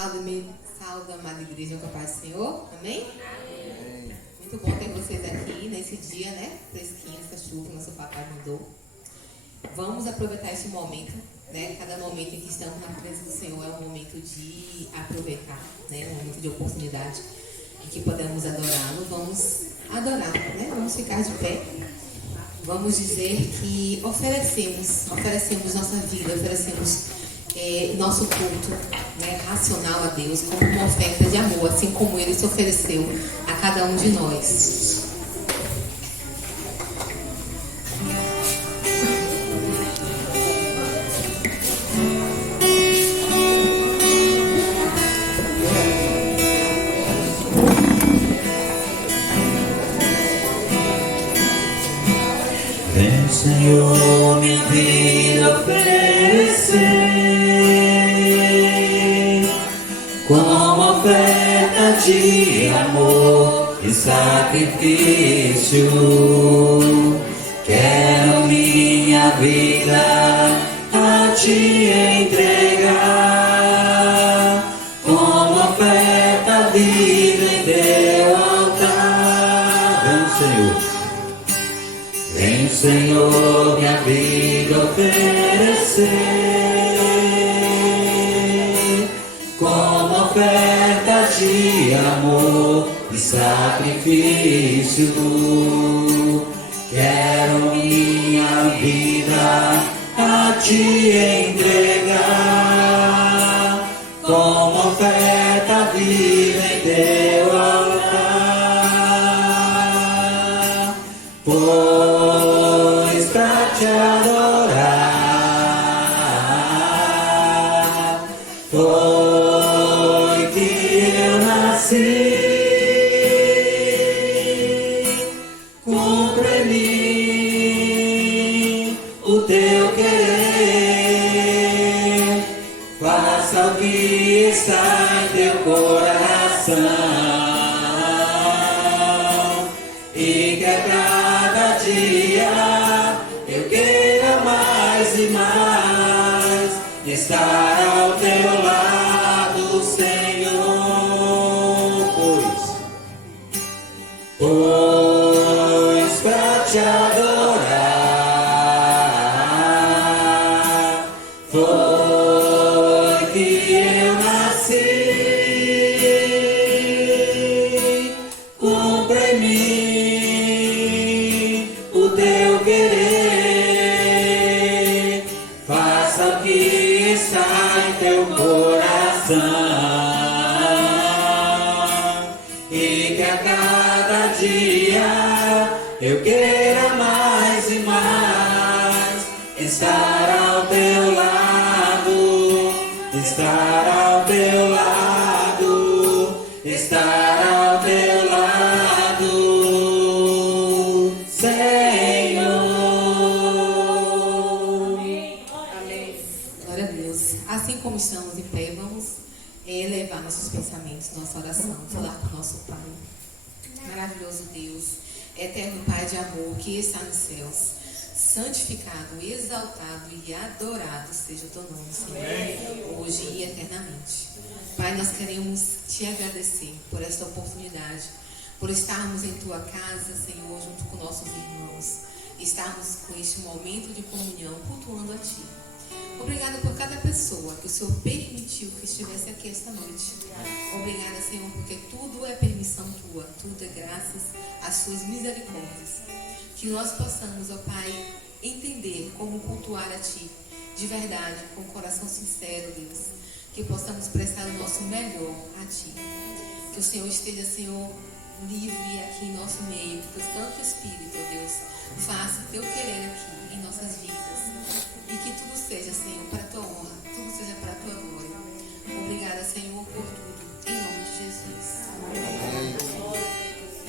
Salve, amada igreja, com a paz do Senhor. Amém? Amém? Muito bom ter vocês aqui nesse dia, né? Fresquinho, essa chuva que nosso papai mandou. Vamos aproveitar esse momento, né? Cada momento em que estamos na presença do Senhor é um momento de aproveitar, né? Um momento de oportunidade em que podemos adorá-lo. Vamos adorar, né? Vamos ficar de pé. Vamos dizer que oferecemos nossa vida, oferecemos nosso culto, né, racional a Deus como uma oferta de amor, assim como Ele se ofereceu a cada um de nós. Vem, Senhor, minha vida oferecer como oferta de amor e sacrifício. Quero minha vida a te entregar como oferta viva em teu altar. Vem, Senhor, minha vida oferecer como oferta de amor e sacrifício. Quero minha vida a te entregar como oferta viva em teu altar. Pois pra te adorar foi que eu nasci. Cumpra em mim o teu querer, faça o que está em teu coração, e que a cada dia eu queira mais e mais estar ao teu lado, Senhor. Pois pra te adorar foi que eu nasci. Cumpra em mim o teu querer, faça o que está em teu coração, e que a cada dia eu queira mais e mais estar ao teu lado, estar ao teu lado, estar ao teu lado, Senhor. Amém. Glória a Deus. Assim como estamos em pé, vamos elevar nossos pensamentos, nossa oração, falar com o nosso Pai. Maravilhoso Deus, eterno Pai de amor que está nos céus, santificado, exaltado e adorado seja o teu nome, Senhor, hoje e eternamente. Pai, nós queremos te agradecer por esta oportunidade, por estarmos em tua casa, Senhor, junto com nossos irmãos, estarmos com este momento de comunhão, cultuando a ti. Obrigada por cada pessoa que o Senhor permitiu que estivesse aqui esta noite. Obrigada, Senhor, porque tudo é permissão tua, tudo é graças às suas misericórdias. Que nós possamos, ó Pai, entender como cultuar a ti, de verdade, com o coração sincero, Deus. Que possamos prestar o nosso melhor a ti. Que o Senhor esteja, Senhor, livre aqui em nosso meio, que o Santo Espírito, ó Deus, faça o teu querer aqui em nossas vidas. E que tudo seja, Senhor, para a tua honra, tudo seja para a tua glória. Obrigada, Senhor, por tudo, em nome de Jesus. Amém.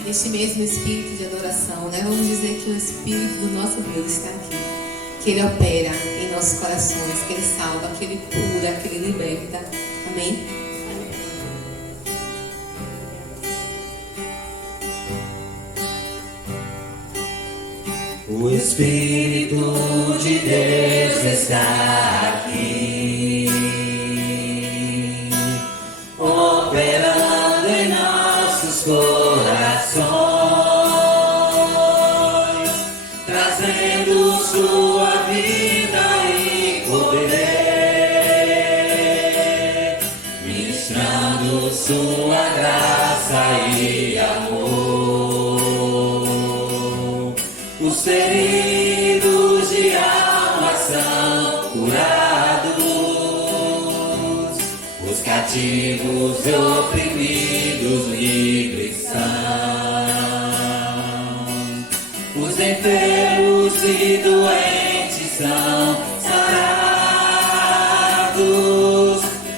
Neste mesmo espírito de adoração, né, vamos dizer que o Espírito do nosso Deus está aqui. Que Ele opera em nossos corações, que Ele salva, que Ele cura, que Ele liberta. Amém? O Espírito de Deus está aqui. nossos corações, trazendo sua vida e poder, ministrando sua graça e amor. Os feridos de alma são curados, os cativos e oprimidos livres são, os enfermos e doentes são sarados,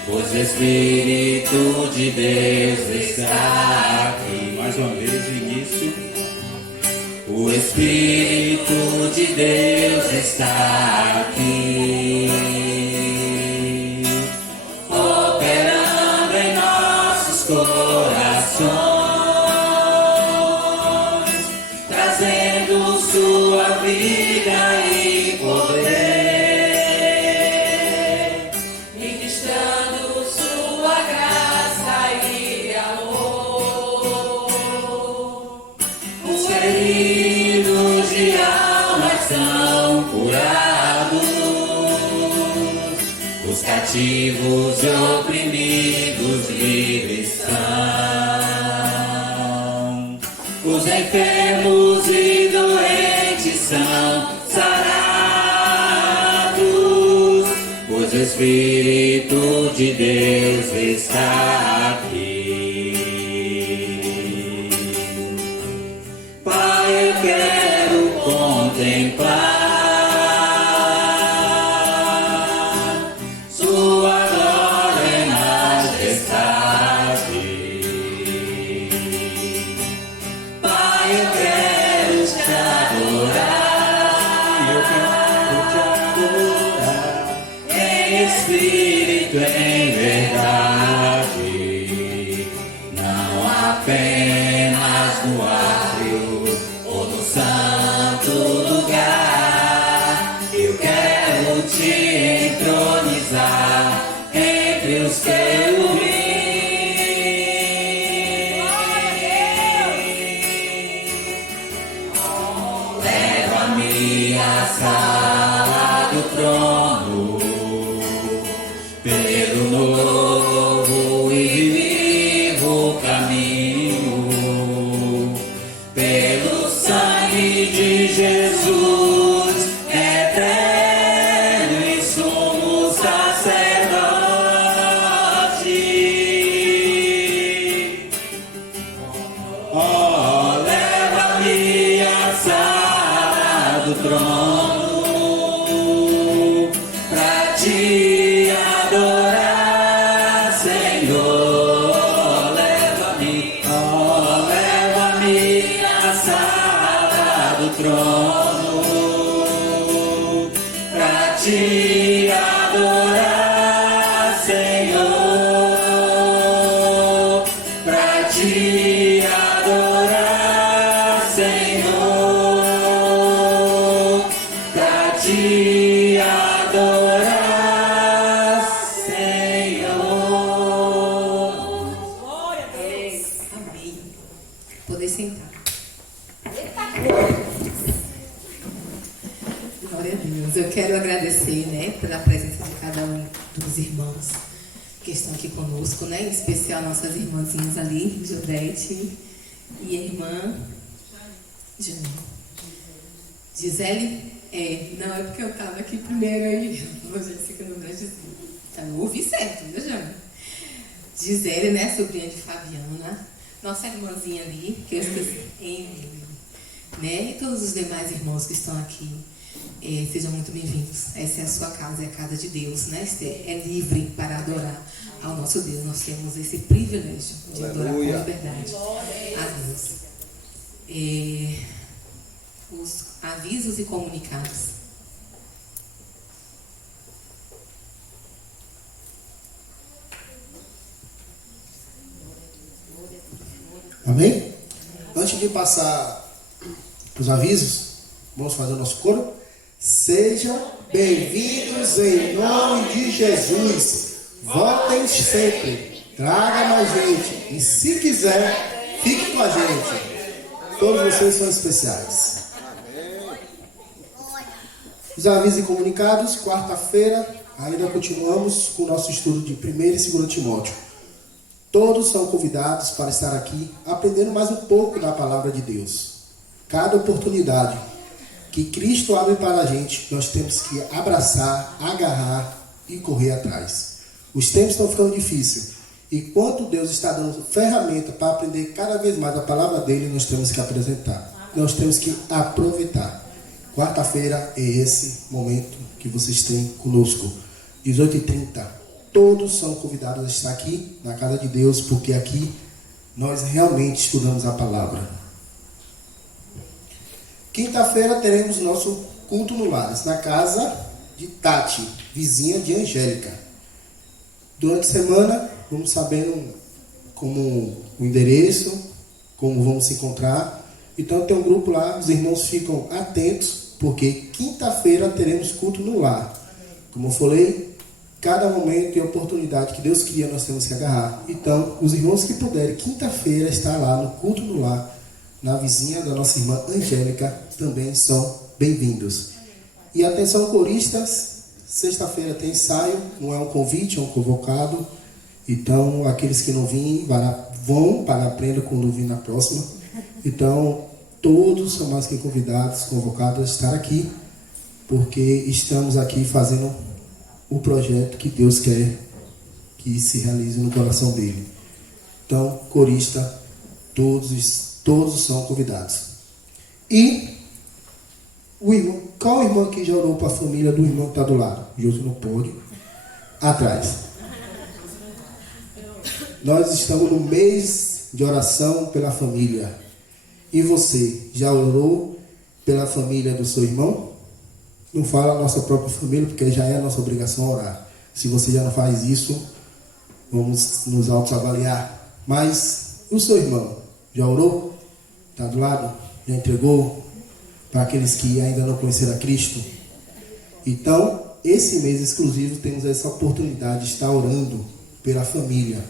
pois o Espírito de Deus está aqui. Mais uma vez, início. O Espírito de Deus está aqui, operando em nossos corações, trazendo sua vida e poder, ministrando sua graça e amor. Os feridos de alma são curados, os cativos e oprimidos livres são, os enfermos e doentes são sarados, pois o Espírito de Deus está aqui. Pai, eu quero contemplar sua glória e majestade. Pai, eu quero te adorar, em espírito e em verdade, não apenas no átrio ou no santo lugar. Eu quero te entronizar entre os querubins. Leva-me à sala do trono, pelo novo e vivo caminho, pelo sangue de Jesus, eterno e sumo sacerdote. Oh, leva-me à sala do trono, pra te adorar, Senhor. Leva-me, oh, leva-me à sala do trono, pra te adorar, Senhor, pra te adorar, Senhor, pra te adorar, Senhor. Amém. Poder sentar. Glória a Deus. Eu quero agradecer, pela presença de cada um dos irmãos que estão aqui conosco, em especial nossas irmãzinhas ali, Judete e a irmã Gisele. Não, é porque eu estava aqui primeiro aí, hoje fica no Brasil. Então, eu ouvi certo, viu, Jane? Gisele, sobrinha de Fabiana, nossa irmãzinha ali, que eu esqueci, Emily, e todos os demais irmãos que estão aqui, sejam muito bem-vindos. Essa é a sua casa, é a casa de Deus, É livre para adorar ao nosso Deus. Nós temos esse privilégio de adorar com liberdade a Deus. Os avisos e comunicados. Amém? Antes de passar os avisos, vamos fazer o nosso coro? Sejam bem-vindos em nome de Jesus. Voltem sempre. Traga mais gente. E se quiser, Fique com a gente. Todos vocês são especiais. Os avisos e comunicados, quarta-feira, ainda continuamos com o nosso estudo de 1º e 2º Timóteo. Todos são convidados para estar aqui, aprendendo mais um pouco da palavra de Deus. Cada oportunidade que Cristo abre para a gente, nós temos que abraçar, agarrar e correr atrás. Os tempos estão ficando difíceis. E quanto Deus está dando ferramenta para aprender cada vez mais a palavra dele, nós temos que apresentar. Nós temos que aproveitar. Quarta-feira é esse momento que vocês têm conosco. 18h30. Todos são convidados a estar aqui na casa de Deus, porque aqui nós realmente estudamos a palavra. Quinta-feira teremos nosso culto no lar, na casa de Tati, vizinha de Angélica. Durante a semana, vamos sabendo como o endereço, como vamos se encontrar. Então tem um grupo lá, os irmãos ficam atentos, porque quinta-feira teremos culto no lar. Como eu falei, cada momento e oportunidade que Deus cria, nós temos que agarrar. Então, os irmãos que puderem, quinta-feira, estar lá no culto no lar, na vizinha da nossa irmã Angélica, também são bem-vindos. E atenção, coristas, sexta-feira tem ensaio, não é um convite, é um convocado. Então, aqueles que não vêm vão para a prenda quando vir na próxima. Então, todos são mais que convidados, convocados a estar aqui, porque estamos aqui fazendo o projeto que Deus quer que se realize no coração dele. Então, corista, todos são convidados. E o irmão, qual irmão que já orou para a família do irmão que está do lado? José não pode. Atrás. Nós estamos no mês de oração pela família. E você, já orou pela família do seu irmão? Não fala a nossa própria família, porque já é a nossa obrigação orar. Se você já não faz isso, vamos nos autoavaliar. Mas o seu irmão, já orou? Está do lado? Já entregou? Para aqueles que ainda não conheceram a Cristo? Então, esse mês exclusivo, temos essa oportunidade de estar orando pela família.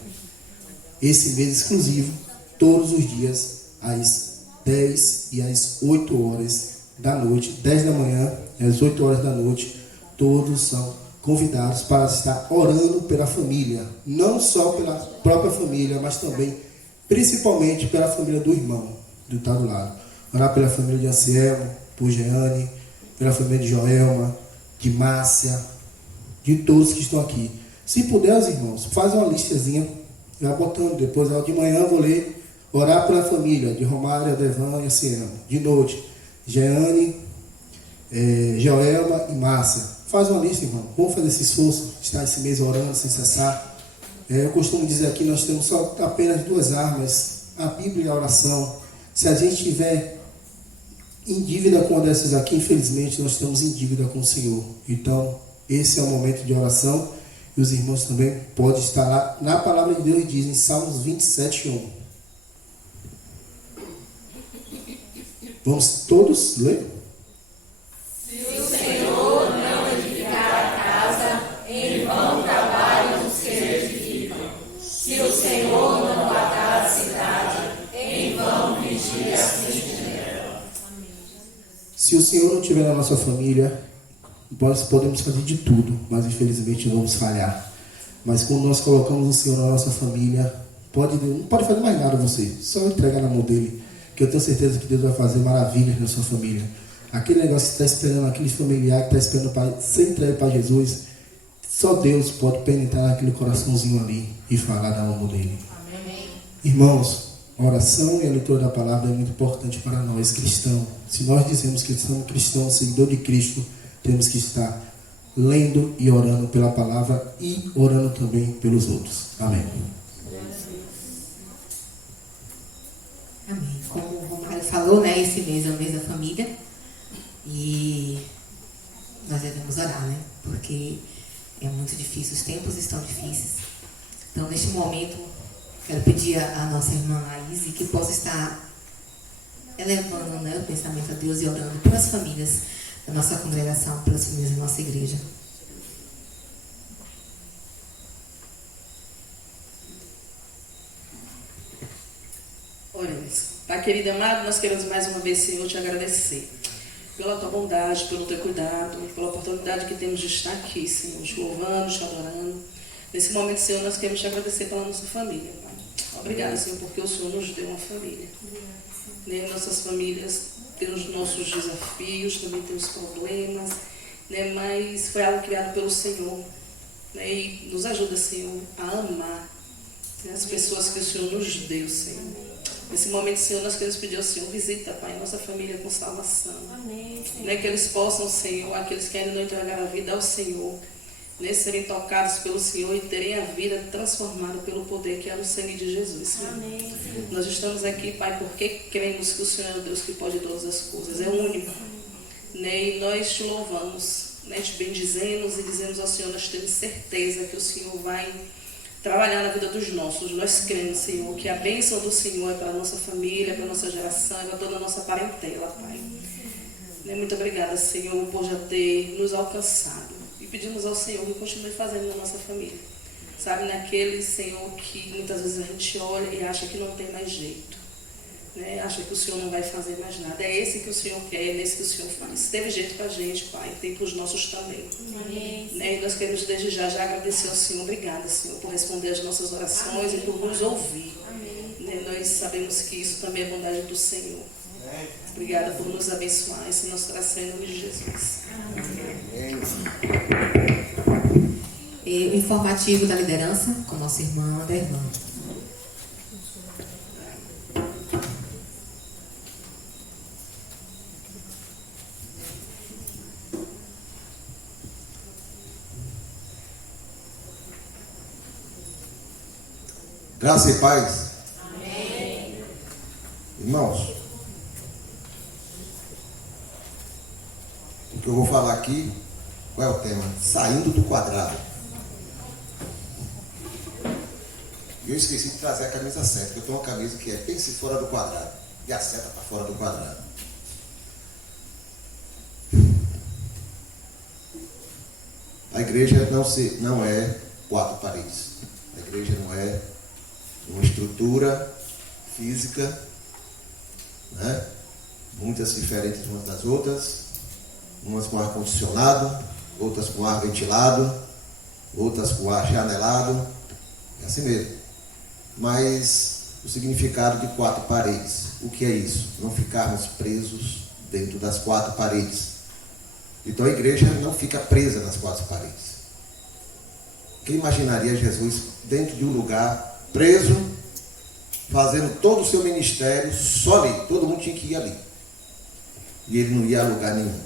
Esse mês exclusivo, todos os dias, às 10 e às 8 horas da noite, 10 da manhã e às 8 horas da noite, todos são convidados para estar orando pela família, não só pela própria família, mas também, principalmente, pela família do irmão, do tá do lado. Orar pela família de Anselmo, por Jeane, pela família de Joelma, de Márcia, de todos que estão aqui. Se puder, os irmãos, faz uma listazinha, já botando, depois de manhã eu vou ler. Orar pela família de Romário, Adevan e Anciano. De noite, Jeane, Joelma e Márcia. Faz uma lista, irmão. Vamos fazer esse esforço, estar esse mês orando sem cessar. Eu costumo dizer aqui, nós temos só apenas 2 armas, a Bíblia e a oração. Se a gente estiver em dívida com uma dessas aqui, infelizmente, nós estamos em dívida com o Senhor. Então, esse é o momento de oração. E os irmãos também podem estar lá. Na palavra de Deus diz em Salmos 27:1. Vamos todos ler? Se o Senhor não edificar a casa, em vão trabalham os que edificam. Se o Senhor não guardar a cidade, em vão vigia a sentinela. Se o Senhor não estiver na nossa família, nós podemos fazer de tudo, mas infelizmente vamos falhar. Mas quando nós colocamos o Senhor na nossa família, não pode fazer mais nada você, só entregar na mão dele. Que eu tenho certeza que Deus vai fazer maravilhas na sua família. Aquele negócio que está esperando, aquele familiar que está esperando para ser entregue para Jesus, só Deus pode penetrar naquele coraçãozinho ali e falar da mão dele. Amém. Irmãos, a oração e a leitura da palavra é muito importante para nós cristãos. Se nós dizemos que somos cristãos, seguidor de Cristo, temos que estar lendo e orando pela palavra e orando também pelos outros. Amém. Amém. Como o Romário falou, né, esse mês é o mês da família e nós devemos orar, né, porque é muito difícil, os tempos estão difíceis. Então, neste momento, quero pedir à nossa irmã Laís que possa estar elevando, né, o pensamento a Deus e orando pelas famílias da nossa congregação, pelas famílias da nossa igreja. Oremos. Pai querido e amado, nós queremos mais uma vez, Senhor, te agradecer pela tua bondade, pelo teu cuidado, pela oportunidade que temos de estar aqui, Senhor, te louvando, te adorando. Nesse momento, Senhor, nós queremos te agradecer pela nossa família, Pai. Obrigada, Senhor, porque o Senhor nos deu uma família. Né? Nossas famílias têm os nossos desafios, também têm os problemas, né? Mas foi algo criado pelo Senhor. Né? E nos ajuda, Senhor, a amar, né, as pessoas que o Senhor nos deu, Senhor. Nesse momento, Senhor, nós queremos pedir ao Senhor, visita, Pai, nossa família com salvação. Amém, Senhor. Né, que eles possam, Senhor, aqueles que ainda não entregaram a vida ao Senhor, né, serem tocados pelo Senhor e terem a vida transformada pelo poder que é no sangue de Jesus, Senhor. Amém, Senhor. Nós estamos aqui, Pai, porque cremos que o Senhor é o Deus que pode todas as coisas, é único. Né, e nós te louvamos, né, te bendizemos e dizemos ao Senhor, nós temos certeza que o Senhor vai trabalhar na vida dos nossos. Nós cremos, Senhor, que a bênção do Senhor é para a nossa família, para a nossa geração, é para toda a nossa parentela, Pai. Né, muito obrigada, Senhor, por já ter nos alcançado. E pedimos ao Senhor que continue fazendo na nossa família. Sabe, naquele, Senhor, que muitas vezes a gente olha e acha que não tem mais jeito. Né? Acha que o Senhor não vai fazer mais nada. É esse que o Senhor quer, é esse que o Senhor faz. Se teve jeito para a gente, Pai, tem para os nossos também. Né? E nós queremos desde já agradecer ao Senhor. Obrigada, Senhor, por responder as nossas orações. Amém. E por nos ouvir. Né? Nós sabemos que isso também é bondade do Senhor. Obrigada por nos abençoar. Esse nosso coração em nome de Jesus. Amém. E informativo da liderança com nossa irmã Anderlan. Graça e paz. Amém. Irmãos, o que eu vou falar aqui, qual é o tema? Saindo do quadrado. E eu esqueci de trazer a camisa certa, porque eu tenho uma camisa que é pense fora do quadrado. E a seta está fora do quadrado. A igreja não é quatro paredes. A igreja não é uma estrutura física, né? Muitas diferentes umas das outras, umas com ar-condicionado, outras com ar ventilado, outras com ar janelado, é assim mesmo. Mas o significado de quatro paredes, o que é isso? Não ficarmos presos dentro das quatro paredes. Então a igreja não fica presa nas quatro paredes. Quem imaginaria Jesus dentro de um lugar preso, fazendo todo o seu ministério só ali? Todo mundo tinha que ir ali. E ele não ia a lugar nenhum.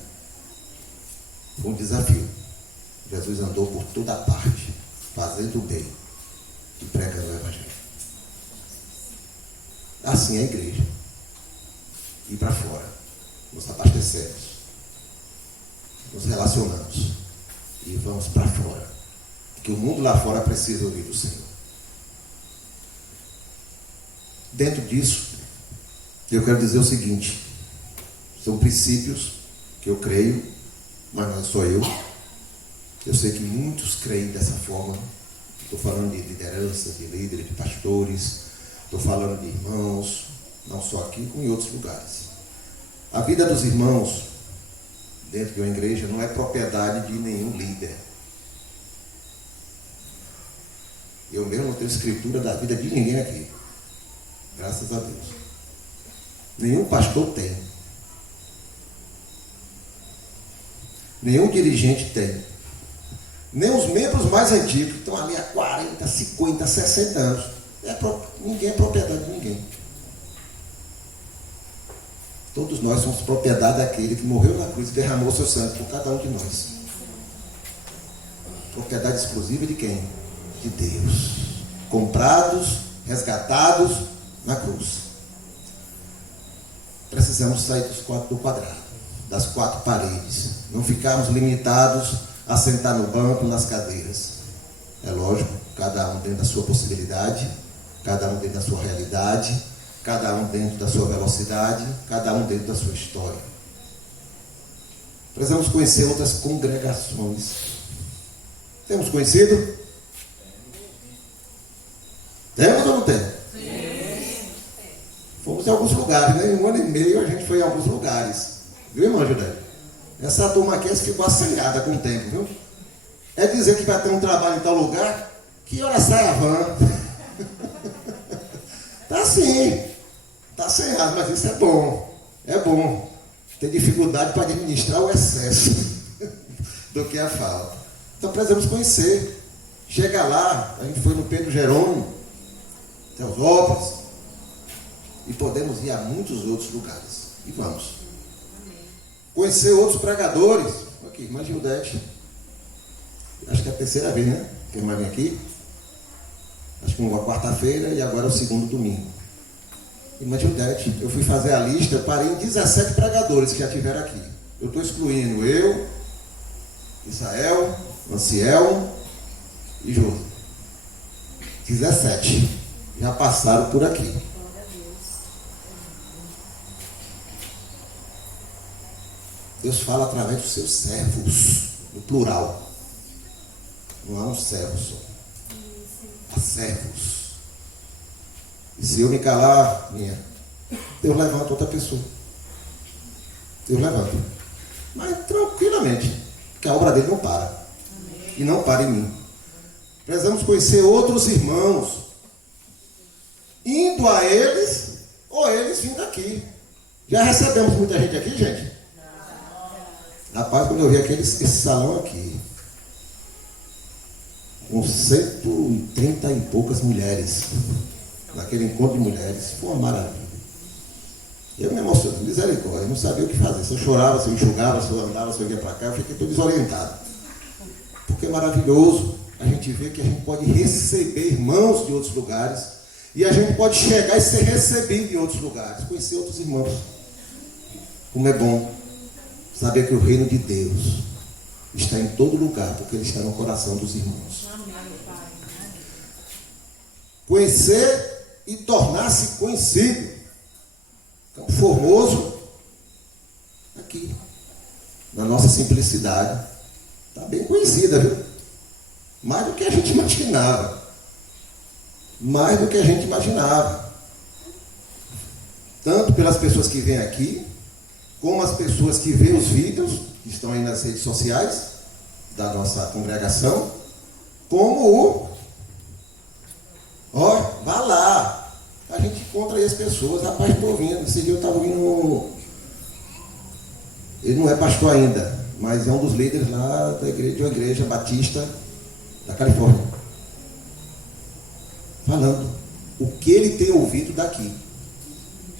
Foi um desafio. Jesus andou por toda parte, fazendo o bem e pregando o evangelho. Assim é a igreja. Ir para fora. Nos abastecemos. Nos relacionamos. E vamos para fora. Porque o mundo lá fora precisa ouvir do Senhor. Dentro disso, eu quero dizer o seguinte: são princípios que eu creio, mas não sou eu. Eu sei que muitos creem dessa forma. Estou falando de liderança, de líderes, de pastores, estou falando de irmãos, não só aqui, como em outros lugares. A vida dos irmãos, dentro de uma igreja, não é propriedade de nenhum líder. Eu mesmo não tenho escritura da vida de ninguém aqui. Graças a Deus. Nenhum pastor tem. Nenhum dirigente tem. Nem os membros mais antigos, que estão ali há 40, 50, 60 anos. Ninguém é propriedade de ninguém. Todos nós somos propriedade daquele que morreu na cruz e derramou seu sangue por cada um de nós. Propriedade exclusiva de quem? De Deus. Comprados, resgatados na cruz. Precisamos sair do quadrado, das quatro paredes. Não ficarmos limitados a sentar no banco, nas cadeiras. É lógico, cada um dentro da sua possibilidade, cada um dentro da sua realidade, cada um dentro da sua velocidade, cada um dentro da sua história. Precisamos conhecer outras congregações. Temos conhecido? Temos ou não temos? Fomos em alguns lugares, né? Em 1 ano e meio a gente foi em alguns lugares. Viu, irmã Judé? Essa turma aqui ficou assanhada com o tempo, viu? É dizer que vai ter um trabalho em tal lugar, que hora sai a van? Tá sim, tá assanhado, mas isso é bom. É bom. Ter dificuldade para administrar o excesso do que a falta. Então precisamos conhecer. Chega lá, a gente foi no Pedro Jerônimo, Teosópolis, e podemos ir a muitos outros lugares. E vamos. Conhecer outros pregadores. Aqui, irmã Gildete. Acho que é a terceira vez, né? Que a irmã vem aqui. Acho que uma quarta-feira e agora é o segundo domingo. Irmã Gildete, eu fui fazer a lista, eu parei em 17 pregadores que já tiveram aqui. Eu estou excluindo eu, Israel, Manciel e Jô. 17 já passaram por aqui. Deus fala através dos seus servos, no plural. Não há um servo só. Há servos. E se eu me calar, Deus levanta outra pessoa. Deus levanta. Mas tranquilamente, porque a obra dele não para. Amém. E não para em mim. Precisamos conhecer outros irmãos, indo a eles, ou eles vindo aqui. Já recebemos muita gente aqui, gente? Rapaz, quando eu vi esse salão aqui, com 130 e poucas mulheres, naquele encontro de mulheres, foi uma maravilha. Eu me emocionei, misericórdia, eu não sabia o que fazer. Se eu chorava, se eu enxugava, se eu andava, se eu ia para cá, eu fiquei todo desorientado. Porque é maravilhoso a gente ver que a gente pode receber irmãos de outros lugares e a gente pode chegar e ser recebido em outros lugares, conhecer outros irmãos. Como é bom saber que o reino de Deus está em todo lugar, porque ele está no coração dos irmãos. Conhecer e tornar-se conhecido. Campo Formoso, aqui, na nossa simplicidade, está bem conhecida, viu? Mais do que a gente imaginava. Mais do que a gente imaginava. Tanto pelas pessoas que vêm aqui, como as pessoas que veem os vídeos, que estão aí nas redes sociais, da nossa congregação, como vá lá. A gente encontra aí as pessoas, rapaz, estou ouvindo. Esse dia eu estava ouvindo. Ele não é pastor ainda, mas é um dos líderes lá da igreja, de uma igreja batista da Califórnia. Falando o que ele tem ouvido daqui.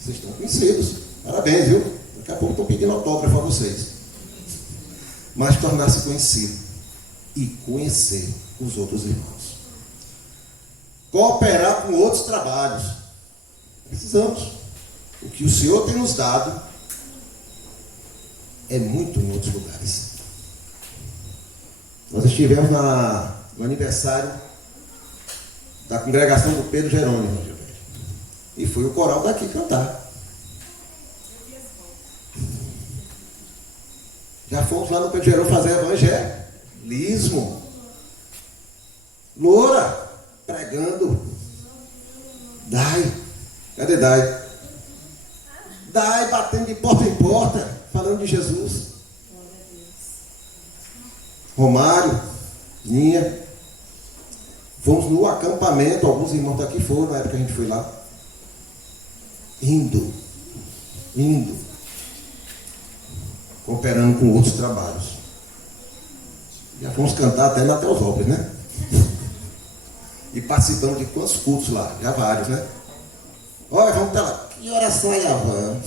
Vocês estão conhecidos. Parabéns, viu? Daqui a pouco estou pedindo autógrafo a vocês. Mas tornar-se conhecido e conhecer os outros irmãos. Cooperar com outros trabalhos. Precisamos. O que o Senhor tem nos dado é muito em outros lugares. Nós estivemos no aniversário da congregação do Pedro Jerônimo. E foi o coral daqui cantar. Já fomos lá no Pedro Jerônimo fazer evangelismo. Loura, pregando. Dai. Cadê Dai? Dai batendo de porta em porta, falando de Jesus. Romário, Ninha. Fomos no acampamento, alguns irmãos daqui foram, na época que a gente foi lá. Indo. Cooperando com outros trabalhos. Já fomos cantar até na Teosópolis, né? E participando de quantos cultos lá? Já vários, né? Olha, vamos para lá. Que oração aí, Avan?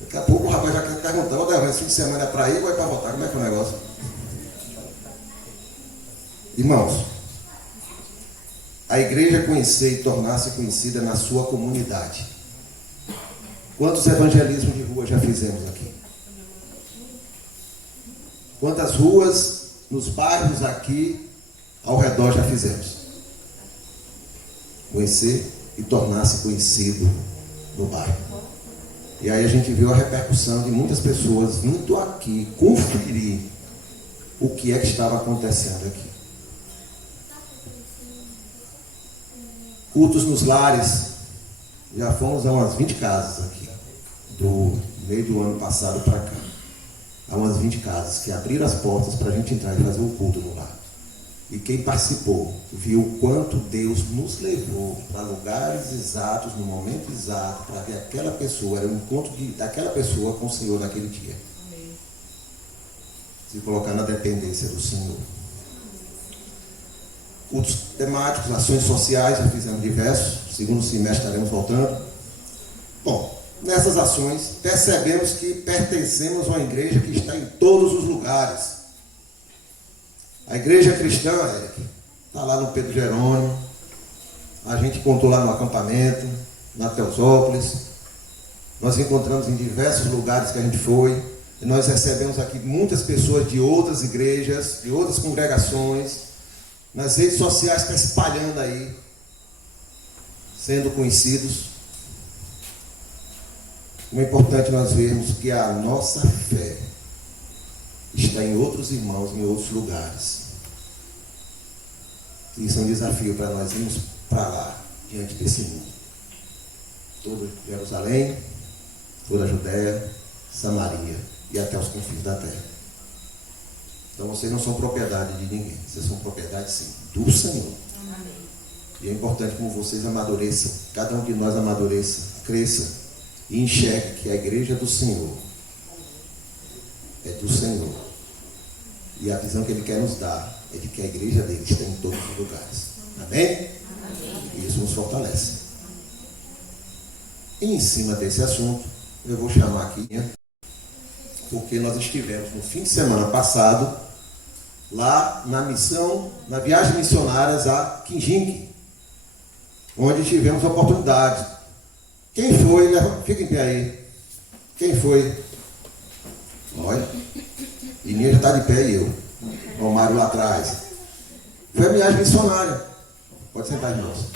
Daqui a pouco o rapaz já quer perguntar, olha, esse fim de semana é para ir ou é para voltar? Como é que é o negócio? Irmãos, a igreja conhecer e tornar-se conhecida na sua comunidade. Quantos evangelismos de rua já fizemos aqui? Quantas ruas nos bairros aqui ao redor já fizemos? Conhecer e tornar-se conhecido no bairro. E aí a gente viu a repercussão de muitas pessoas vindo aqui conferir o que é que estava acontecendo aqui. Cultos nos lares, Já fomos a umas 20 casas aqui, do meio do ano passado para cá. Há umas 20 casas que abriram as portas para a gente entrar e fazer um culto no lar. E quem participou viu o quanto Deus nos levou para lugares exatos, no momento exato, para ver aquela pessoa, era o encontro daquela pessoa com o Senhor naquele dia. Amém. Se colocar na dependência do Senhor. Cultos temáticos, ações sociais, já fizemos diversos. Segundo semestre estaremos voltando. Bom, nessas ações percebemos que pertencemos a uma igreja que está em todos os lugares. A igreja cristã, Eric, está lá no Pedro Jerônimo. A gente contou lá no acampamento, na Teosópolis. Nós encontramos em diversos lugares que a gente foi. E nós recebemos aqui muitas pessoas de outras igrejas, de outras congregações. Nas redes sociais está espalhando aí, sendo conhecidos. Como é importante nós vermos que a nossa fé está em outros irmãos, em outros lugares. Isso é um desafio para nós irmos para lá, diante desse mundo. Toda Jerusalém, toda a Judéia, Samaria e até os confins da terra. Então vocês não são propriedade de ninguém, vocês são propriedade sim, do Senhor. Amém. E é importante como vocês amadureçam, cada um de nós amadureça, cresça e enxergue que a igreja do Senhor é do Senhor. E a visão que Ele quer nos dar é de que a igreja dele está em todos os lugares. Amém? Amém. E isso nos fortalece. E em cima desse assunto, eu vou chamar aqui, porque nós estivemos no fim de semana passado, lá na missão, na viagem missionárias a Quinjingue, onde tivemos a oportunidade. Quem foi? Fica em pé aí. Quem foi? Olha, Ininha já está de pé e eu. Romário lá atrás. Foi a viagem missionária. Pode sentar, irmãos.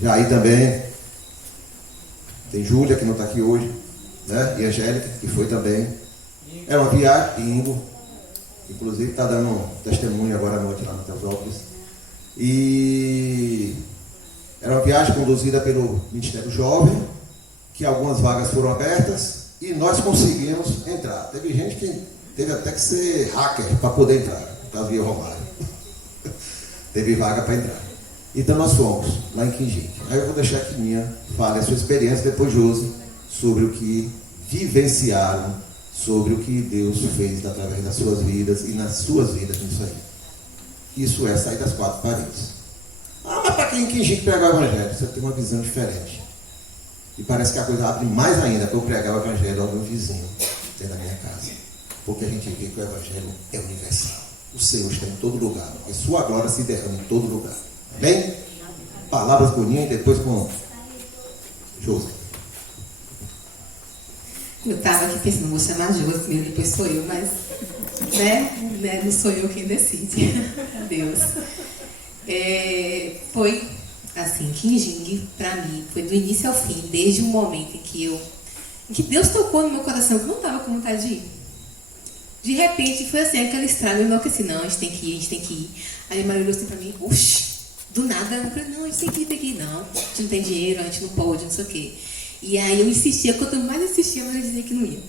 E aí também tem Júlia, que não está aqui hoje, né? E Angélica, que foi também. Era uma viagem, bingo. Inclusive está dando um testemunho agora à noite lá no Teosópolis. E era uma viagem conduzida pelo Ministério Jovem, que algumas vagas foram abertas e nós conseguimos entrar. Teve gente que teve até que ser hacker para poder entrar, no caso via Romário. Teve vaga para entrar. Então nós fomos lá em Quinjingue. Aí eu vou deixar que Minha fale a sua experiência, depois Josi, sobre o que vivenciaram, sobre o que Deus fez através das suas vidas e nas suas vidas nisso aí. Isso é sair das quatro paredes. Ah, mas para quem em Quinjingue pregar o Evangelho, você tem uma visão diferente. E parece que a coisa abre mais ainda para eu pregar o Evangelho ao meu vizinho, dentro da minha casa. Porque a gente vê que o Evangelho é universal. O Senhor está em todo lugar. A sua glória se derrama em todo lugar. Amém? Palavras bonitas e depois com José. Eu estava aqui pensando, vou chamar Josi, depois sou eu, mas né, não sou eu quem decide. Deus. Foi assim, Quinjingue, para mim, foi do início ao fim, desde o momento em que Deus tocou no meu coração, que eu não estava com vontade de ir. De repente, foi assim, aquela estrada, eu enlouqueci, não, a gente tem que ir. Aí a Maria olhou assim para mim, do nada, eu falei, não, a gente tem que ir, não, a gente não tem dinheiro, a gente não pode, não sei o quê. E aí eu insistia, quanto mais insistia, mais eu dizia que não ia.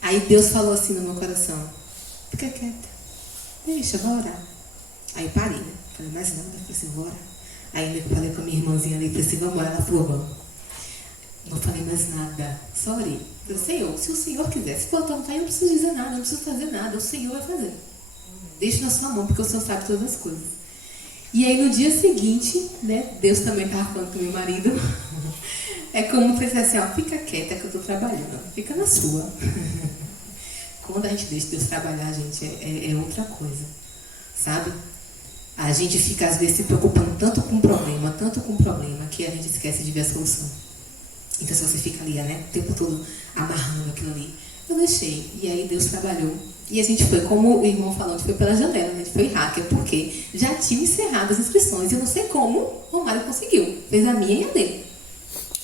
Aí Deus falou assim no meu coração, fica quieta, deixa, eu vou orar. Aí eu parei, né? Falei, mais nada, falei assim, vou orar. Aí eu falei com a minha irmãzinha ali, falei assim, vamos orar, ela falou, vamos. Não falei mais nada, só orei. Falei, Senhor, se o Senhor quiser, se for a tua vontade, eu não preciso dizer nada, não preciso fazer nada, o Senhor vai fazer. Deixa na sua mão, porque o Senhor sabe todas as coisas. E aí no dia seguinte, né, Deus também estava falando com meu marido. É como se assim, ó, fica quieta que eu estou trabalhando, fica na sua. Quando a gente deixa Deus trabalhar, gente, é outra coisa, sabe? A gente fica às vezes se preocupando tanto com o problema, que a gente esquece de ver a solução. Então se você fica ali, né, o tempo todo amarrando aquilo ali, eu deixei, e aí Deus trabalhou. E a gente foi, como o irmão falou, a gente foi pela janela, a gente foi hacker, porque já tinha encerrado as inscrições, e eu não sei como o Romário conseguiu, fez a minha e a dele.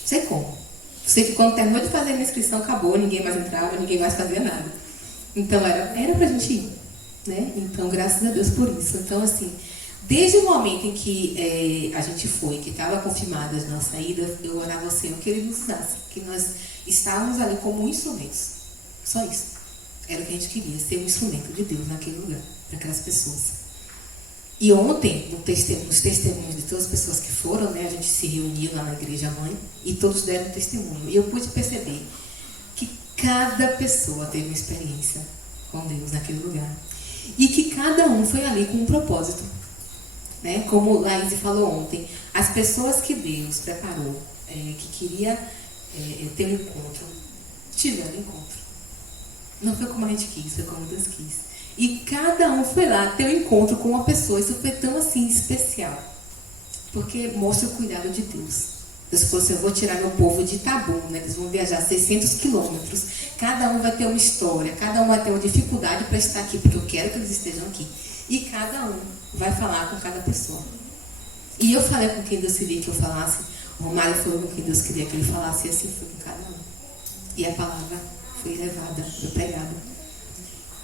Não sei como. Sei que quando terminou de fazer a inscrição, acabou, ninguém mais entrava, ninguém mais fazia nada. Então era pra gente ir, né? Então, graças a Deus por isso. Então, assim, Desde o momento em que a gente foi, que estava confirmada a nossa ida, eu orava ao Senhor que Ele nos usasse, que nós estávamos ali como instrumentos. Só isso. Era o que a gente queria, ser um instrumento de Deus naquele lugar, para aquelas pessoas. E ontem, nos testemunhos de todas as pessoas que foram, né, a gente se reuniu lá na igreja mãe e todos deram testemunho. E eu pude perceber que cada pessoa teve uma experiência com Deus naquele lugar. E que cada um foi ali com um propósito. Né? Como Laís falou ontem, as pessoas que Deus preparou, que queria ter um encontro, tiveram encontro. Não foi como a gente quis, foi como Deus quis. E cada um foi lá ter um encontro com uma pessoa. Isso foi tão assim especial. Porque mostra o cuidado de Deus. Deus falou assim, eu vou tirar meu povo de Itabuna, né? Eles vão viajar 600 quilômetros. Cada um vai ter uma história, cada um vai ter uma dificuldade para estar aqui, porque eu quero que eles estejam aqui. E cada um vai falar com cada pessoa. E eu falei com quem Deus queria que eu falasse. O Romário falou com quem Deus queria que ele falasse, e assim foi com cada um. E a palavra foi levada, foi pregada.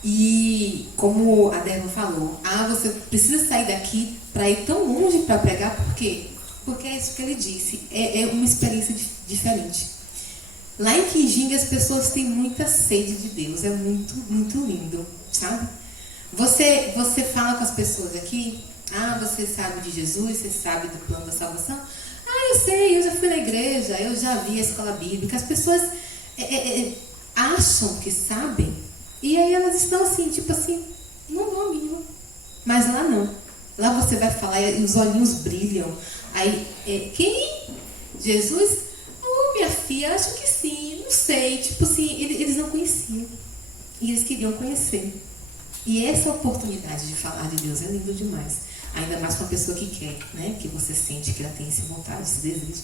E como a Débora falou, você precisa sair daqui para ir tão longe para pregar, por quê? Porque é isso que ele disse, é uma experiência diferente. Lá em Quinjinga as pessoas têm muita sede de Deus, é muito, muito lindo, sabe? Você fala com as pessoas aqui, você sabe de Jesus, você sabe do plano da salvação? Eu sei, eu já fui na igreja, eu já vi a escola bíblica. As pessoas acham que sabem, e aí elas estão assim, tipo assim, não vão mínimo. Mas lá não. Lá você vai falar e os olhinhos brilham. Aí, quem? Jesus? Minha filha, acho que sim, não sei. Tipo assim, eles não conheciam. E eles queriam conhecer. E essa oportunidade de falar de Deus é lindo demais. Ainda mais para uma pessoa que quer, né? Que você sente que ela tem essa vontade, esse desejo.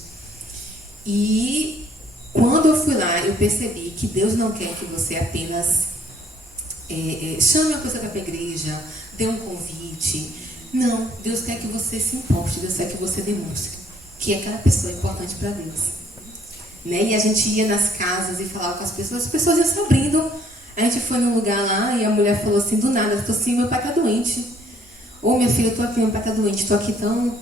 E quando eu fui lá, eu percebi que Deus não quer que você apenas chame uma pessoa para a igreja, dê um convite. Não, Deus quer que você se importe, Deus quer que você demonstre que aquela pessoa é importante para Deus. Né? E a gente ia nas casas e falava com as pessoas iam se abrindo. A gente foi num lugar lá e a mulher falou assim, do nada, ela falou assim, meu pai está doente. Minha filha, eu estou aqui, meu pai está doente, estou aqui tão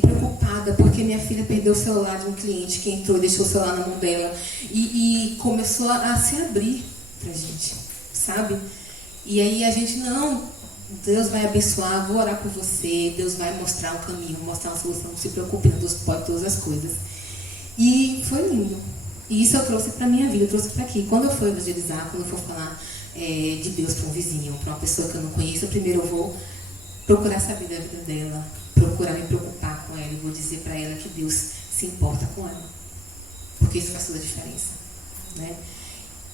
preocupada, porque minha filha perdeu o celular de um cliente que entrou e deixou o celular na mão dela. E começou a se abrir pra gente, sabe? E aí a gente, não, Deus vai abençoar, vou orar por você, Deus vai mostrar um caminho, mostrar uma solução, não se preocupe, Deus pode todas as coisas. E foi lindo. E isso eu trouxe para a minha vida, eu trouxe para aqui. Quando eu for evangelizar, quando eu for falar de Deus para um vizinho, para uma pessoa que eu não conheço, primeiro eu vou procurar saber da vida dela, procurar me preocupar com ela e vou dizer para ela que Deus se importa com ela. Porque isso faz toda a diferença. Né?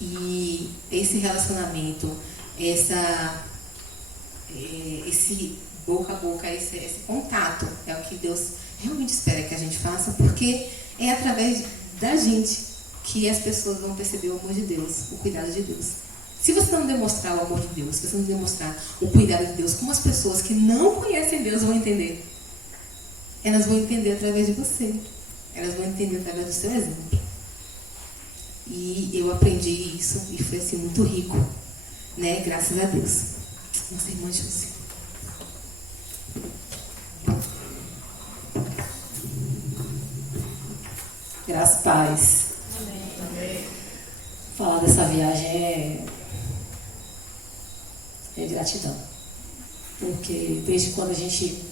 E esse relacionamento, esse boca a boca, esse contato, é o que Deus realmente espera que a gente faça, porque é através da gente que as pessoas vão perceber o amor de Deus, o cuidado de Deus. Se você não demonstrar o amor de Deus, se você não demonstrar o cuidado de Deus, como as pessoas que não conhecem Deus vão entender? Elas vão entender através de você. Elas vão entender através do seu exemplo. E eu aprendi isso e foi assim muito rico, né? Graças a Deus. Nossa irmã Júcia. Graças a paz. Amém. Falar dessa viagem é gratidão. Porque desde quando a gente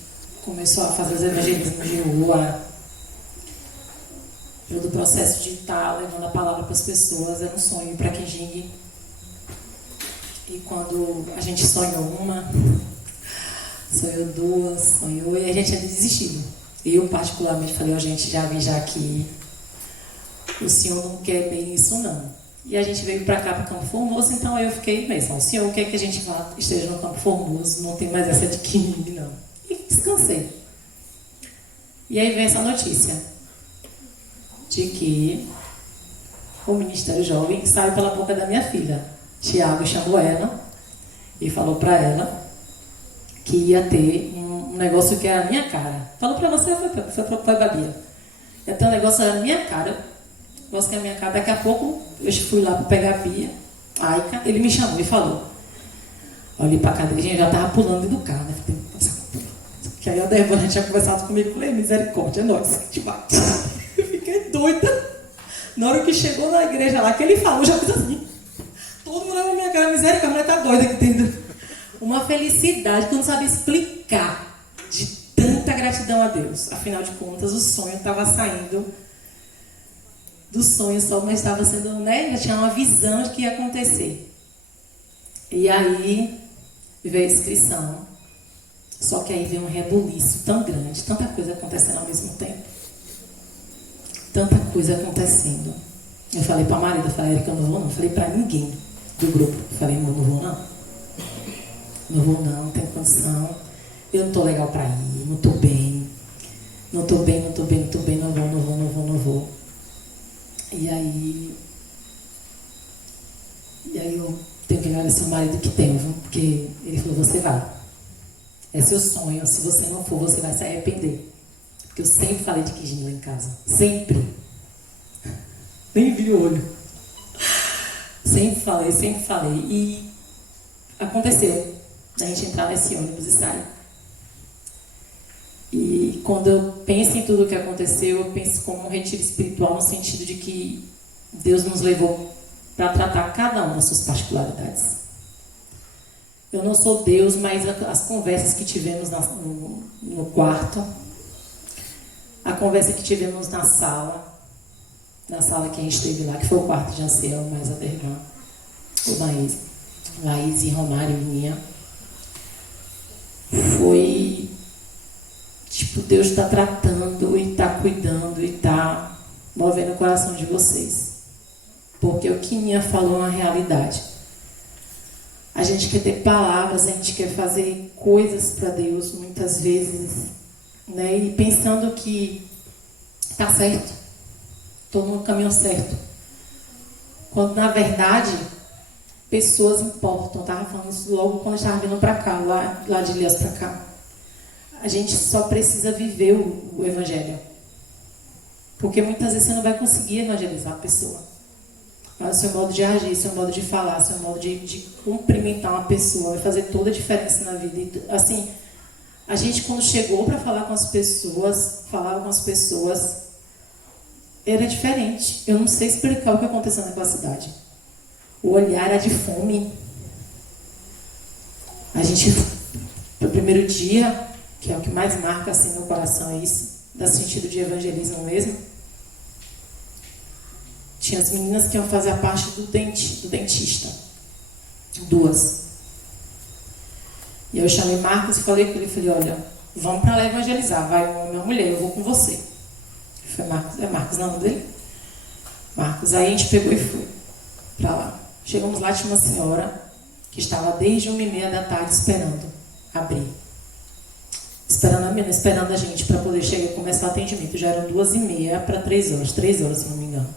começou a fazer os evangelismos de rua, pelo processo de estar levando a palavra para as pessoas, era um sonho para Quinjingue. E quando a gente sonhou uma, sonhou duas, sonhou e a gente tinha desistido. Eu particularmente falei, gente, já vi já que o senhor não quer bem isso não. E a gente veio para cá, para Campo Formoso, então eu fiquei pensando, o senhor quer que a gente esteja no Campo Formoso, não tem mais essa de Quinjingue não. E descansei. E aí vem essa notícia de que o Ministério Jovem saiu pela boca da minha filha. Tiago chamou ela e falou para ela que ia ter um negócio que era a minha cara. Falou para você, foi Babia. Ia ter um negócio que era a minha cara. Negócio que é a minha cara. Daqui a pouco eu fui lá para pegar a Bia, Aica, ele me chamou e falou. Olhei para a cadeirinha, já estava pulando do carro, né? Que aí a Débora tinha conversado comigo, falei, misericórdia, é nóis, que te bate. Eu fiquei doida. Na hora que chegou na igreja lá, que ele falou, já fiz assim. Todo mundo na minha cara, misericórdia, a mulher tá doida aqui dentro. Uma felicidade que eu não sabia explicar, de tanta gratidão a Deus. Afinal de contas, o sonho estava saindo do sonho só, mas estava sendo, né? Já tinha uma visão de que ia acontecer. E aí veio a inscrição. Só que aí veio um rebuliço tão grande, tanta coisa acontecendo ao mesmo tempo. Tanta coisa acontecendo. Eu falei para a Maria, eu falei, Erika, eu não vou não. Eu falei para ninguém do grupo. Eu falei, não vou não. Não vou não tenho condição. Eu não estou legal para ir, não estou bem. Não estou bem, não vou. E aí eu tenho que agradecer ao marido que tem, viu? Porque ele falou, você vai. É seu sonho, se você não for, você vai se arrepender. Porque eu sempre falei de Quijinho lá em casa. Sempre. Nem vi o olho. Sempre falei. E aconteceu. A gente entrar nesse ônibus e sair. E quando eu penso em tudo o que aconteceu, eu penso como um retiro espiritual, no sentido de que Deus nos levou para tratar cada uma das suas particularidades. Eu não sou Deus, mas as conversas que tivemos no quarto, a conversa que tivemos na sala que a gente esteve lá, que foi o quarto de Anselmo, mais a Dergan, o Laís e Romário e minha, foi tipo, Deus está tratando e está cuidando e está movendo o coração de vocês. Porque o que Minha falou é uma realidade. A gente quer ter palavras, a gente quer fazer coisas para Deus, muitas vezes, né? E pensando que está certo, estou no caminho certo. Quando, na verdade, pessoas importam. Eu estava falando isso logo quando eu estava vindo para cá, lá de Ilhéus para cá. A gente só precisa viver o Evangelho. Porque muitas vezes você não vai conseguir evangelizar a pessoa. Mas o seu modo de agir, seu modo de falar, seu modo de cumprimentar uma pessoa vai fazer toda a diferença na vida. E, assim, a gente quando chegou para falar com as pessoas, falava com as pessoas, era diferente. Eu não sei explicar o que aconteceu naquela cidade. O olhar era de fome. A gente, no primeiro dia, que é o que mais marca assim no coração, é isso, dá sentido de evangelismo mesmo. Tinha as meninas que iam fazer a parte do dentista. 2. E eu chamei Marcos e falei com ele, falei, olha, vamos para lá evangelizar, vai um homem e uma mulher, eu vou com você. Foi Marcos, é Marcos não, dele? Marcos, aí a gente pegou e foi para lá. Chegamos lá, tinha uma senhora que estava desde 1h30 da tarde esperando abrir. Esperando a gente para poder chegar e começar o atendimento. Já eram 2h30 para 3 horas, 3 horas, se não me engano.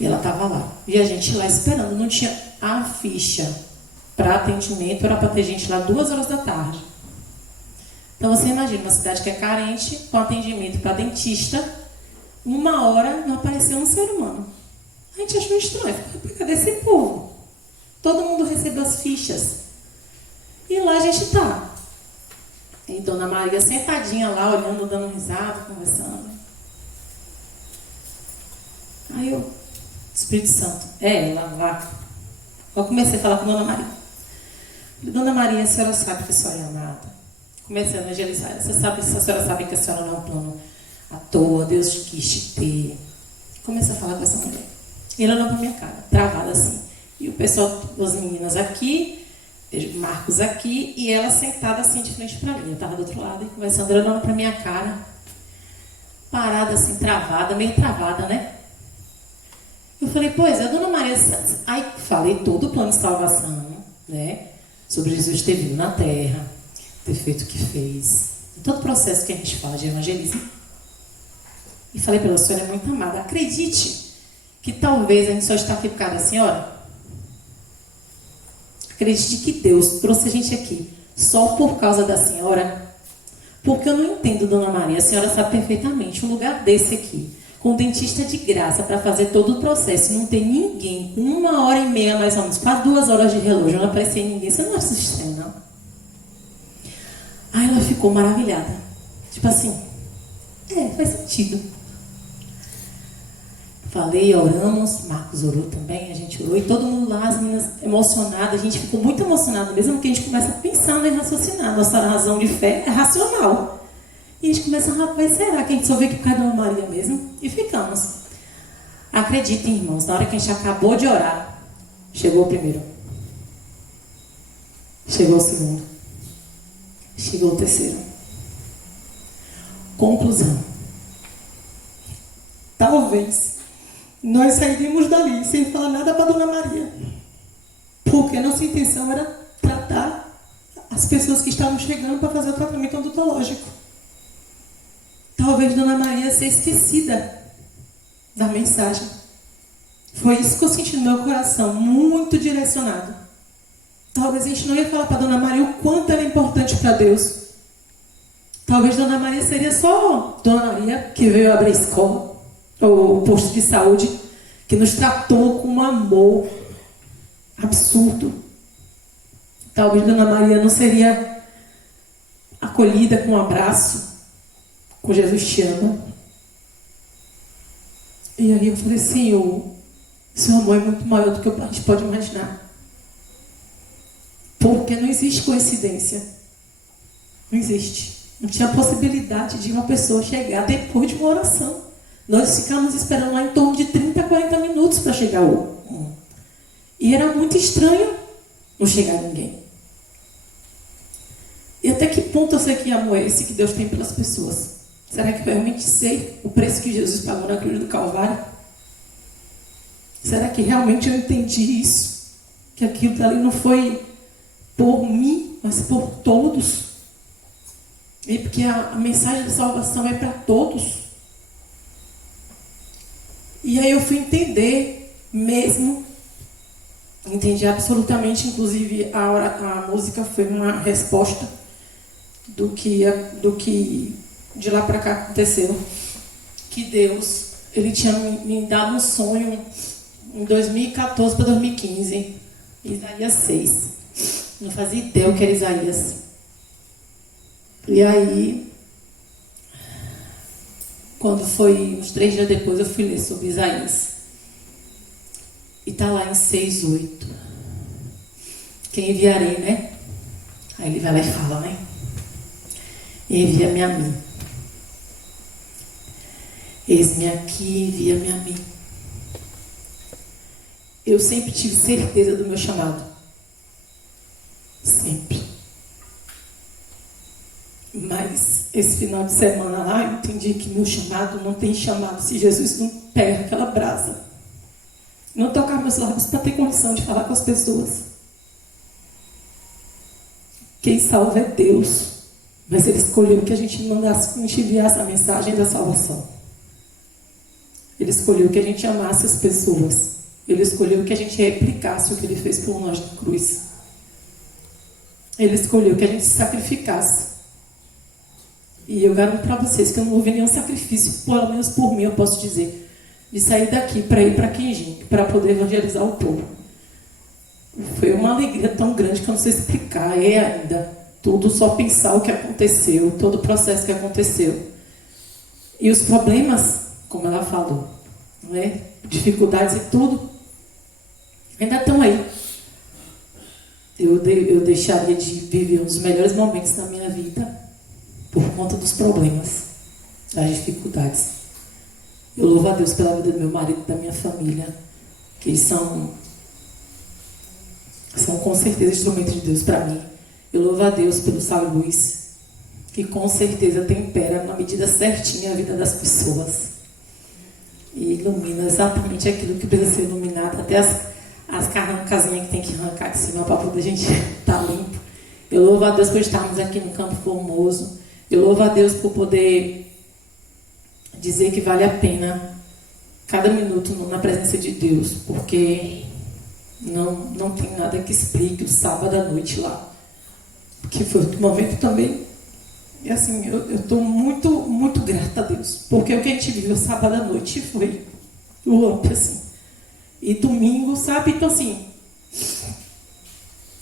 E ela estava lá. E a gente lá esperando. Não tinha a ficha para atendimento, era para ter gente lá 2 horas da tarde. Então você imagina, uma cidade que é carente, com atendimento para dentista, 1 hora não apareceu um ser humano. A gente achou estranho. Cadê esse povo? Todo mundo recebeu as fichas. E lá a gente está. E Dona Maria sentadinha lá, olhando, dando risada, conversando. Aí eu, Espírito Santo, ela lá. Eu comecei a falar com Dona Maria. Dona Maria, a senhora sabe que a senhora é amada. Comecei a evangelizar. A senhora sabe que a senhora não é um plano à toa, Deus quis te ter. Comecei a falar com essa mulher. E ela olhou pra minha cara, travada assim. E o pessoal, as meninas aqui, Marcos aqui, e ela sentada assim de frente para mim. Eu estava do outro lado e conversando, ela olhando para minha cara, parada assim, travada, meio travada, né? Eu falei, pois é, Dona Maria Santos. Aí falei todo o plano de salvação, né? Sobre Jesus ter vindo na terra, ter feito o que fez, todo o processo que a gente fala de evangelismo. E falei para ela, a senhora é muito amada. Acredite que talvez a gente só está aqui por causa da senhora. Acredite que Deus trouxe a gente aqui só por causa da senhora. Porque eu não entendo, Dona Maria, a senhora sabe perfeitamente, um lugar desse aqui, com um dentista de graça para fazer todo o processo, não tem ninguém, com 1h30 mais ou menos, quase 2 horas de relógio, não aparecia ninguém, você não acha estranho, não? Aí ela ficou ficou maravilhada. Tipo assim, faz sentido. Falei, oramos, Marcos orou também, a gente orou, e todo mundo lá, as meninas emocionadas, a gente ficou muito emocionado mesmo, porque a gente começa pensando em raciocinar. Nossa razão de fé é racional. E a gente começa, rapaz, será que a gente só vê que por causa de uma Maria mesmo? E ficamos. Acreditem, irmãos, na hora que a gente acabou de orar, chegou o primeiro. Chegou o segundo. Chegou o terceiro. Conclusão. Talvez nós sairíamos dali sem falar nada para Dona Maria. Porque nossa intenção era tratar as pessoas que estavam chegando para fazer o tratamento odontológico. Talvez Dona Maria seja esquecida da mensagem. Foi isso que eu senti no meu coração, muito direcionado. Talvez a gente não ia falar para Dona Maria o quanto ela é importante para Deus. Talvez Dona Maria seria só Dona Maria que veio abrir a escola, ou o posto de saúde, que nos tratou com um amor absurdo. Talvez Dona Maria não seria acolhida com um abraço, com Jesus te ama. E aí eu falei, Senhor, seu amor é muito maior do que a gente pode imaginar. Porque não existe coincidência. Não existe. Não tinha possibilidade de uma pessoa chegar depois de uma oração. Nós ficamos esperando lá em torno de 30, 40 minutos para chegar o. E era muito estranho não chegar ninguém. E até que ponto eu sei que amor é esse que Deus tem pelas pessoas? Será que eu realmente sei o preço que Jesus pagou na cruz do Calvário? Será que realmente eu entendi isso? Que aquilo dali não foi por mim, mas por todos? E porque a mensagem de salvação é para todos. E aí eu fui entender mesmo. Entendi absolutamente, inclusive a música foi uma resposta do que de lá para cá aconteceu. Que Deus, Ele tinha me dado um sonho em 2014 para 2015, Isaías 6. Não fazia ideia o que era Isaías. E aí, quando foi uns 3 dias depois, eu fui ler sobre Isaías. E está lá em 6:8. Quem enviarei, né? Aí ele vai lá e fala, né? Envia-me a mim. Eis-me aqui, envia-me a mim. Eu sempre tive certeza do meu chamado. Sempre. Mas esse final de semana lá, eu entendi que meu chamado não tem chamado se Jesus não pega aquela brasa. Não tocar meus lábios para ter condição de falar com as pessoas. Quem salva é Deus. Mas Ele escolheu que a gente mandasse, que a gente enviasse a mensagem da salvação. Ele escolheu que a gente amasse as pessoas. Ele escolheu que a gente replicasse o que Ele fez por nós na cruz. Ele escolheu que a gente se sacrificasse. E eu garanto para vocês que eu não houve nenhum sacrifício, pelo menos por mim, eu posso dizer, de sair daqui para ir para Quindim, para poder evangelizar o povo. Foi uma alegria tão grande que eu não sei explicar. É ainda tudo só pensar o que aconteceu, todo o processo que aconteceu. E os problemas, como ela falou, né? Dificuldades e tudo, ainda estão aí. Eu deixaria de viver um dos melhores momentos da minha vida por conta dos problemas, das dificuldades. Eu louvo a Deus pela vida do meu marido e da minha família, que eles são com certeza instrumentos de Deus para mim. Eu louvo a Deus pelo Saulo Luiz, que com certeza tempera na medida certinha a vida das pessoas e ilumina exatamente aquilo que precisa ser iluminado, até as carrancazinhas que tem que arrancar de cima para poder a gente estar limpo. Eu louvo a Deus por estarmos aqui no Campo Formoso. Eu louvo a Deus por poder dizer que vale a pena cada minuto na presença de Deus, porque não tem nada que explique o sábado à noite lá, que foi outro momento também. E assim, eu estou muito, muito grata a Deus, porque o que a gente viveu sábado à noite foi o amplo, assim. E domingo, sabe? Então assim,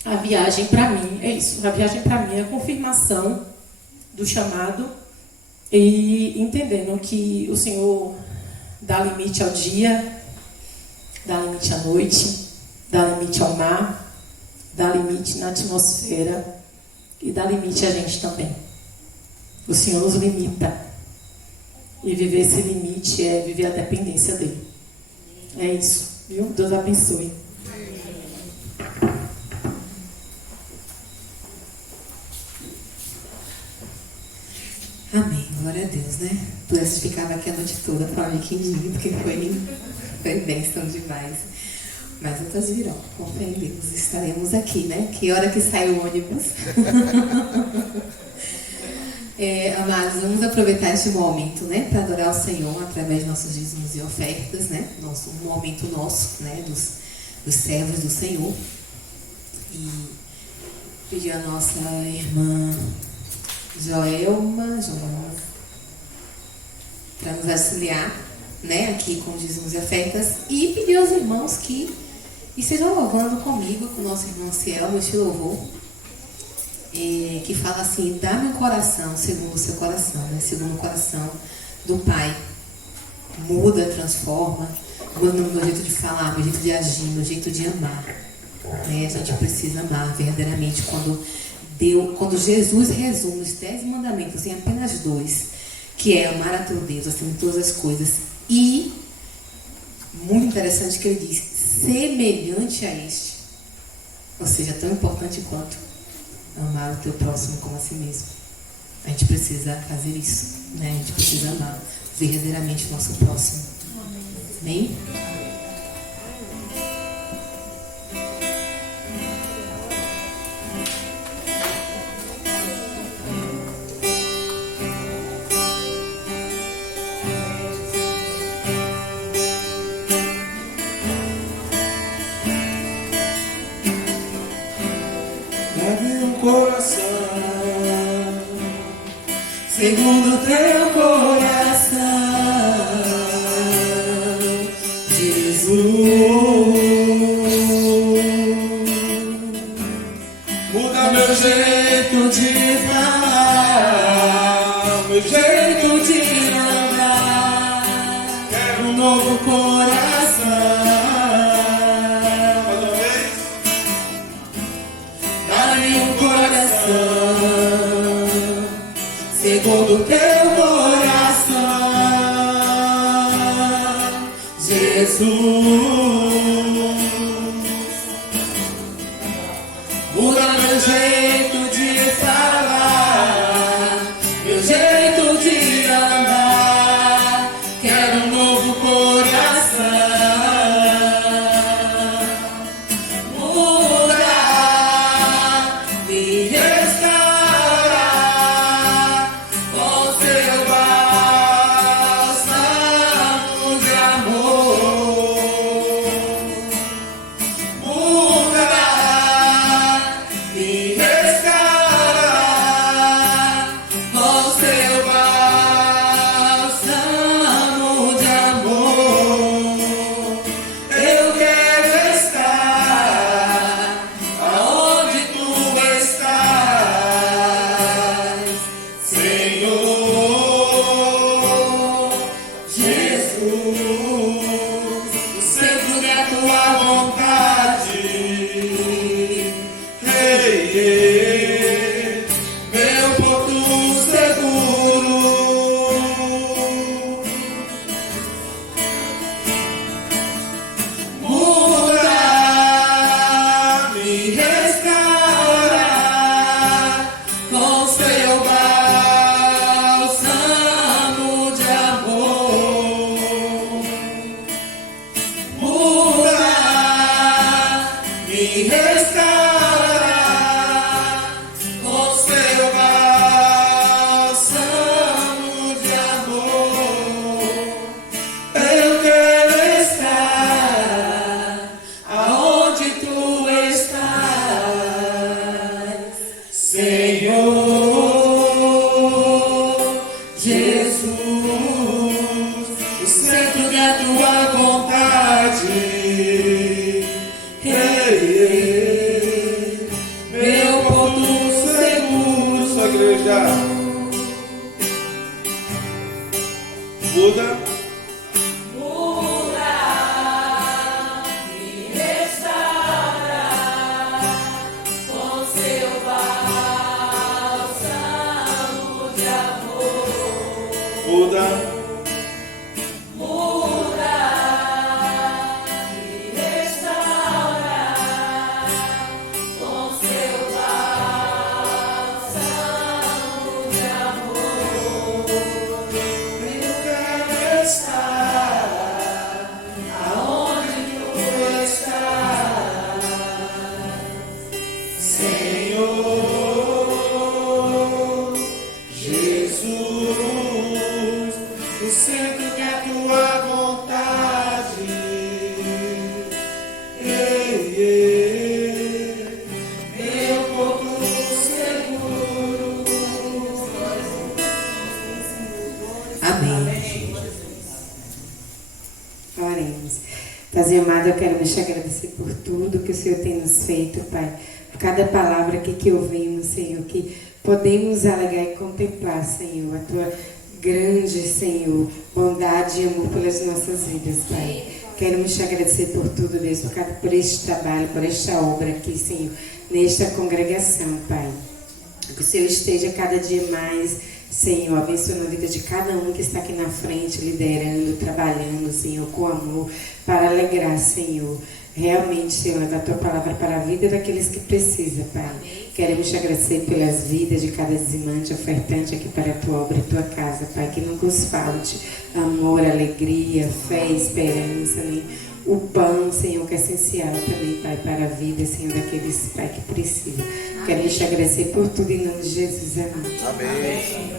a viagem para mim é isso. A viagem para mim é a confirmação do chamado e entendendo que o Senhor dá limite ao dia, dá limite à noite, dá limite ao mar, dá limite na atmosfera e dá limite a gente também. O Senhor nos limita. E viver esse limite é viver a dependência dele. É isso, viu? Deus abençoe. Amém, glória a Deus, né? Pudesse ficar aqui a noite toda falando de quindim, porque foi bênção demais. Mas outras virão, com fé em Deus. Estaremos aqui, né? Que hora que sai o ônibus? Amados, vamos aproveitar este momento, né? Para adorar o Senhor através de nossos dízimos e ofertas, né? Um momento nosso, né? Dos servos do Senhor. E pedir a nossa irmã Joelma, para nos auxiliar, né, aqui com dízimos e ofertas, e pedir aos irmãos que estejam louvando comigo, com o nosso irmão Ciel, este louvor, que fala assim: dá meu coração segundo o seu coração, né, segundo o coração do Pai. Muda, transforma, muda no meu jeito de falar, meu jeito de agir, meu jeito de amar. Né? A gente precisa amar verdadeiramente. Quando Jesus resume os 10 mandamentos em apenas 2, que é amar a teu Deus acima de todas as coisas, e, muito interessante que ele diz, semelhante a este, ou seja, tão importante quanto amar o teu próximo como a si mesmo. A gente precisa fazer isso, né? A gente precisa amar verdadeiramente o nosso próximo. Amém? Segundo teu coração, Jesus, muda meu jeito de falar, meu jeito de andar, quero um novo coração. Dá-me um coração segundo teu coração, Jesus. Muda meu jeito de falar, meu jeito de andar, quero um novo coração. Muda, me restaura com seu bálsamo de amor. Muda, me restaura com seu bálsamo de amor. Eu quero estar aonde tu estás, Senhor Jesus, no centro da tua vontade. Ei, ei, meu porto seguro. Muda, me restaura com seu bálsamo de amor. Muda, me restaura com seu bálsamo de amor. Eu quero estar aonde tu estás, Senhor Jesus, no centro da tua vontade. Ei, ei, meu porto seguro, sua igreja. Oremos. Paizinho amado, eu quero te agradecer por tudo que o Senhor tem nos feito, Pai. Por cada palavra aqui que ouvimos, Senhor, que podemos alegar e contemplar, Senhor, a Tua grande, Senhor, bondade e amor pelas nossas vidas, Pai. Quero te agradecer por tudo, Deus, por este trabalho, por esta obra aqui, Senhor, nesta congregação, Pai. Que o Senhor esteja cada dia mais, Senhor, abençoando a vida de cada um que está aqui na frente, liderando, trabalhando, Senhor, com amor, para alegrar, Senhor. Realmente, Senhor, levar a Tua palavra para a vida daqueles que precisam, Pai. Queremos te agradecer pelas vidas de cada dizimante, ofertante aqui para a Tua obra e Tua casa, Pai. Que nunca os falte amor, alegria, fé, esperança, né? O pão, Senhor, que é essencial também, Pai, para a vida, Senhor, daqueles, Pai, que precisam. Queremos te agradecer por tudo em nome de Jesus. Amém. Amém.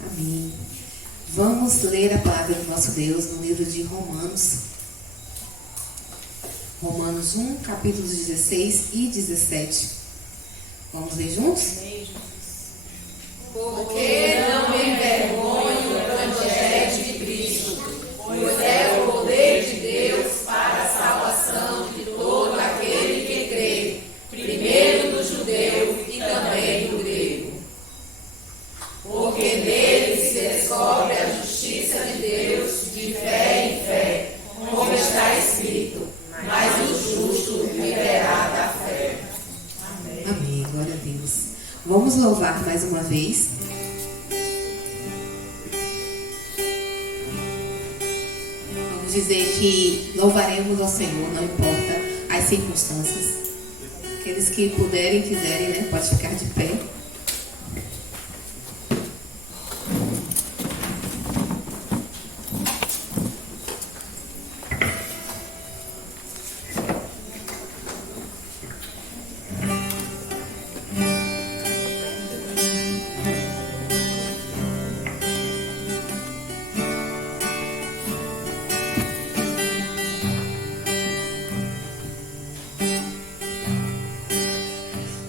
Amém. Vamos ler a palavra do nosso Deus no livro de Romanos. Romanos 1, capítulos 16 e 17. Vamos ler juntos? Porque não me envergonho do evangelho de Cristo, pois é o poder de Deus para a salvação de todo aquele que crê, primeiro do judeu e também do grego. Porque nele se descobre a justiça de Deus de fé em fé, como está escrito, mas o justo viverá da fé. Amém. Glória a Deus. Vamos louvar mais uma vez. Vamos dizer que louvaremos ao Senhor, não importa as circunstâncias. Aqueles que puderem, quiserem, né? Pode ficar de pé.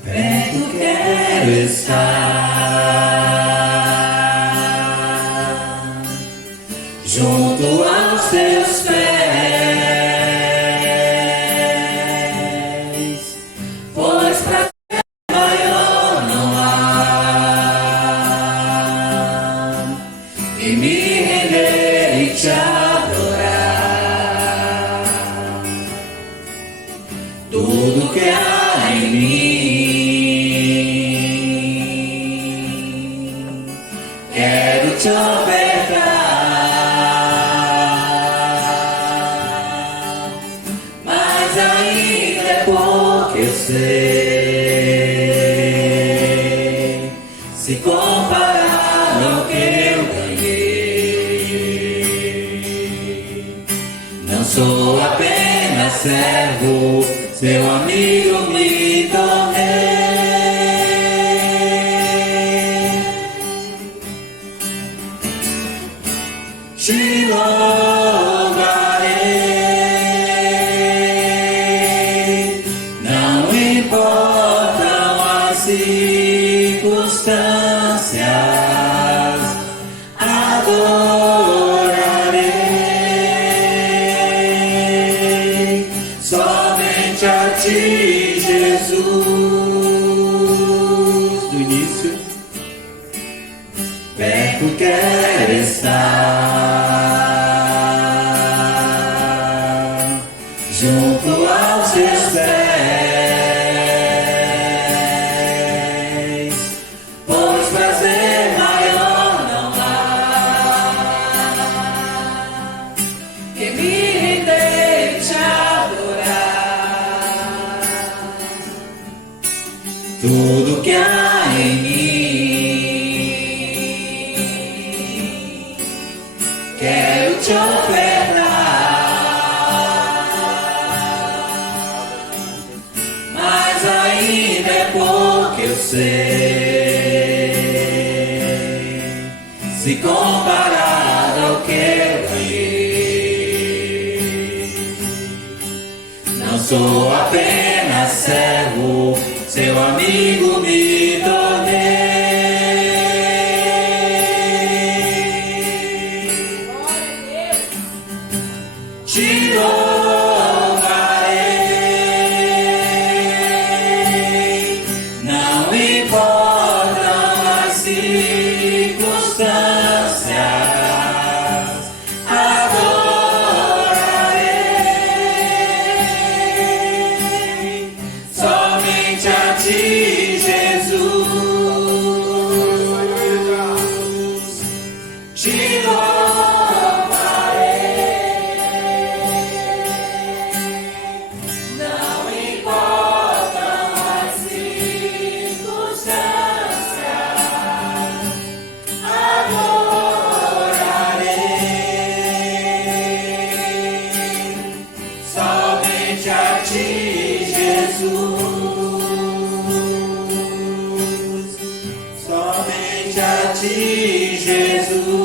Perto quero estar, junto aos teus pés, pois pra ti maior não há, e me render e te adorar, tudo que há em mim. Quero te ofertar, mas ainda é pouco eu sei, se comparar ao que eu ganhei. Não sou apenas servo, seu amigo me tornei. Te louvarei, não importam as circunstâncias, adorarei somente a ti, Jesus. Do início, perto quero estar, junto aos teus pés, pois prazer maior não há que me render e te adorar, tudo que há em mim. Quero te ofertar, mas ainda é pouco eu sei, se comparado ao que eu ganhei. Não sou apenas servo, seu amigo me tornei. te louvarei. Não importam as circunstâncias, adorarei somente a ti, Jesus. Somente a ti, Jesus.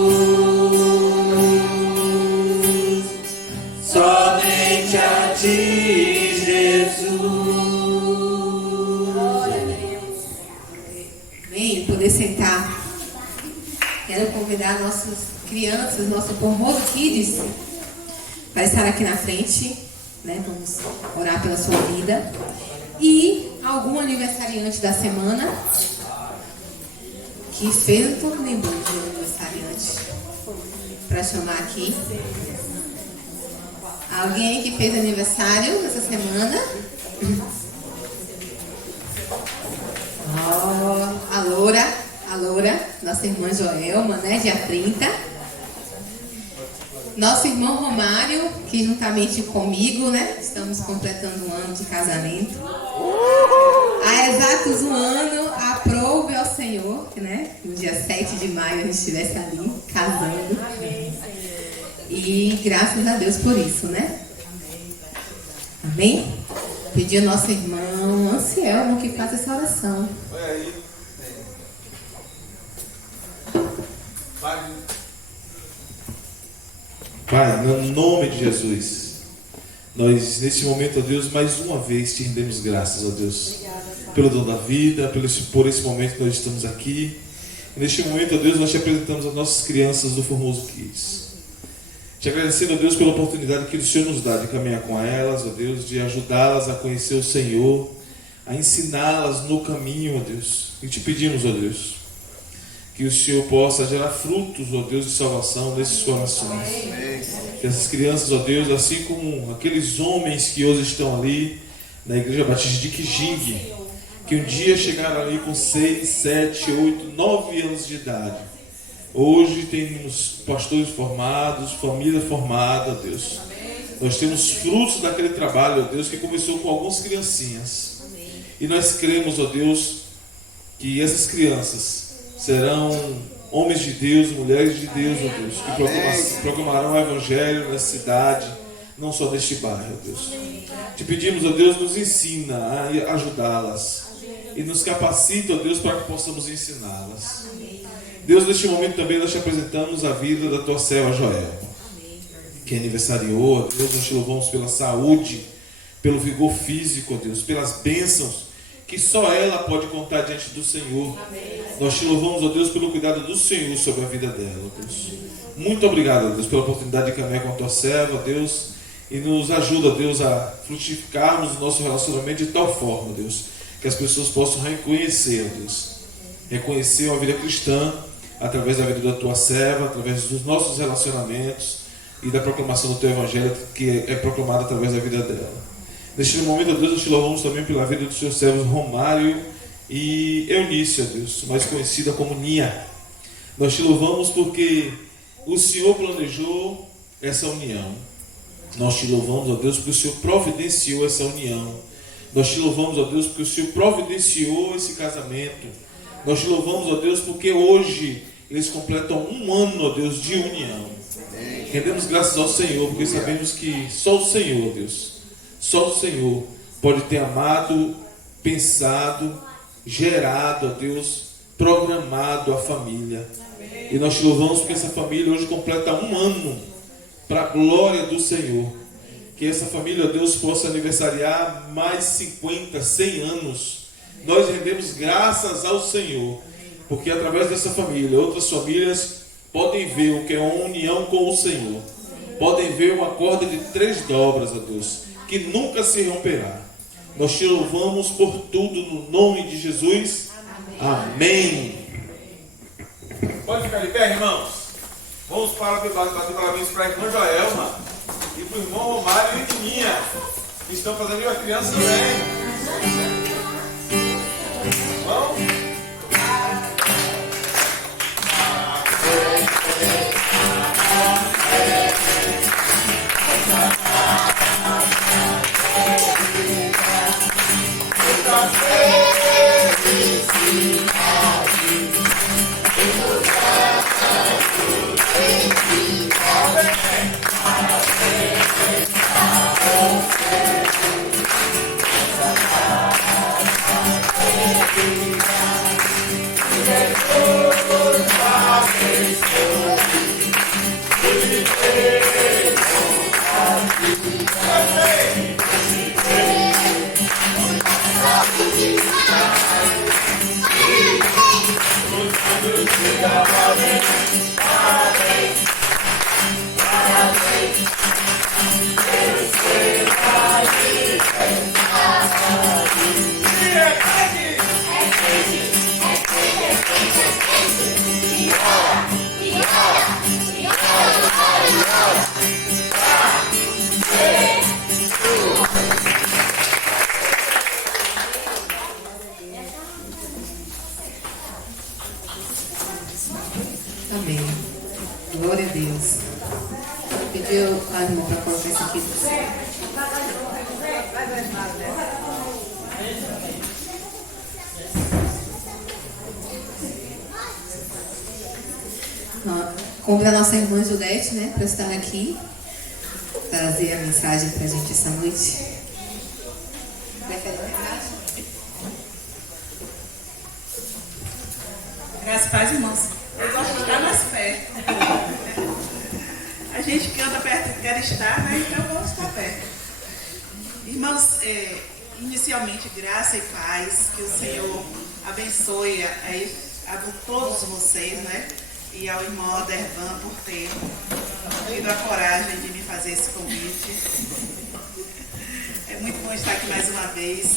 Somente a ti, Jesus. Bem, poder sentar. Quero convidar nossas crianças, nosso Formoso Kids, para estar aqui na frente, né? Vamos orar pela sua vida. E algum aniversariante da semana que fez, eu estou lembrando de um aniversariante para chamar aqui. Alguém que fez aniversário essa semana? Oh, a Loura, nossa irmã Joelma, né? Dia 30. Nosso irmão Romário, que juntamente comigo, né? Estamos completando um ano de casamento. Há exatos um ano, aprouve ao Senhor, né? No dia 7 de maio a gente estivesse ali, casando. E graças a Deus por isso, né? Amém? Pedir ao nosso irmão Anselmo que faça essa oração. Olha aí. Pai, no nome de Jesus, nós nesse momento, ó Deus, mais uma vez te rendemos graças, ó Deus, pelo dom da vida, por esse momento que nós estamos aqui. E neste momento, ó Deus, nós te apresentamos as nossas crianças do Formoso Kids. Te agradecendo, ó Deus, pela oportunidade que o Senhor nos dá de caminhar com elas, ó Deus, de ajudá-las a conhecer o Senhor, a ensiná-las no caminho, ó Deus. E te pedimos, ó Deus, que o Senhor possa gerar frutos, ó Deus, de salvação nesses corações. Que essas crianças, ó Deus, assim como aqueles homens que hoje estão ali na Igreja Batista de Kijing, que um dia chegaram ali com 6, 7, 8, 9 anos de idade. Hoje temos pastores formados, família formada, ó Deus. Nós temos frutos daquele trabalho, ó Deus, que começou com algumas criancinhas. E nós cremos, ó Deus, que essas crianças serão homens de Deus, mulheres de Deus, ó Deus, que proclamarão o Evangelho nessa cidade, não só neste bairro, ó Deus. Te pedimos, ó Deus, nos ensina a ajudá-las e nos capacita, ó Deus, para que possamos ensiná-las. Deus, neste momento também nós te apresentamos a vida da tua serva Joelma, que aniversariou, ó Deus, nós te louvamos pela saúde, pelo vigor físico, ó Deus, pelas bênçãos que só ela pode contar diante do Senhor. Nós te louvamos, ó Deus, pelo cuidado do Senhor sobre a vida dela, ó Deus. Muito obrigado, ó Deus, pela oportunidade de caminhar com a tua serva, ó Deus, e nos ajuda, ó Deus, a frutificarmos o nosso relacionamento de tal forma, ó Deus, que as pessoas possam reconhecer, ó Deus, reconhecer uma vida cristã através da vida da tua serva, através dos nossos relacionamentos e da proclamação do teu Evangelho, que é proclamada através da vida dela. Neste momento, ó Deus, nós te louvamos também pela vida dos seus servos Romário e Eunice, ó Deus, mais conhecida como Nia. Nós te louvamos porque o Senhor planejou essa união. Nós te louvamos, ó Deus, porque o Senhor providenciou essa união. Nós te louvamos, ó Deus, porque o Senhor providenciou esse casamento. Nós te louvamos, ó Deus, porque hoje eles completam um ano, ó Deus, de união. Rendemos graças ao Senhor, porque sabemos que só o Senhor, ó Deus, só o Senhor pode ter amado, pensado, gerado, ó Deus, programado a família. E nós te louvamos porque essa família hoje completa um ano para a glória do Senhor. Que essa família, ó Deus, possa aniversariar mais 50, 100 anos. Nós rendemos graças ao Senhor, porque através dessa família, outras famílias podem ver o que é uma união com o Senhor. Podem ver uma corda de 3 dobras, ó Deus, que nunca se romperá. Nós te louvamos por tudo no nome de Jesus. Amém. Pode ficar de pé, irmãos. Vamos para bater parabéns para a irmã Joelma e para o irmão Romário e Nininha, que estão fazendo a criança também. Vamos? Glória a Deus. Pediu a irmã para colocar isso aqui. Convida a nossa irmã Judete, né, para estar aqui, trazer a mensagem para a gente essa noite. Prefere o regaço? Graças a paz, irmãos. Eu gosto de estar mais perto. A gente que anda perto quer estar, né? Então vamos estar perto. Irmãos, inicialmente, graça e paz, que o Senhor abençoe a todos vocês, né? E ao irmão Adervan por ter tido a coragem de me fazer esse convite. É muito bom estar aqui mais uma vez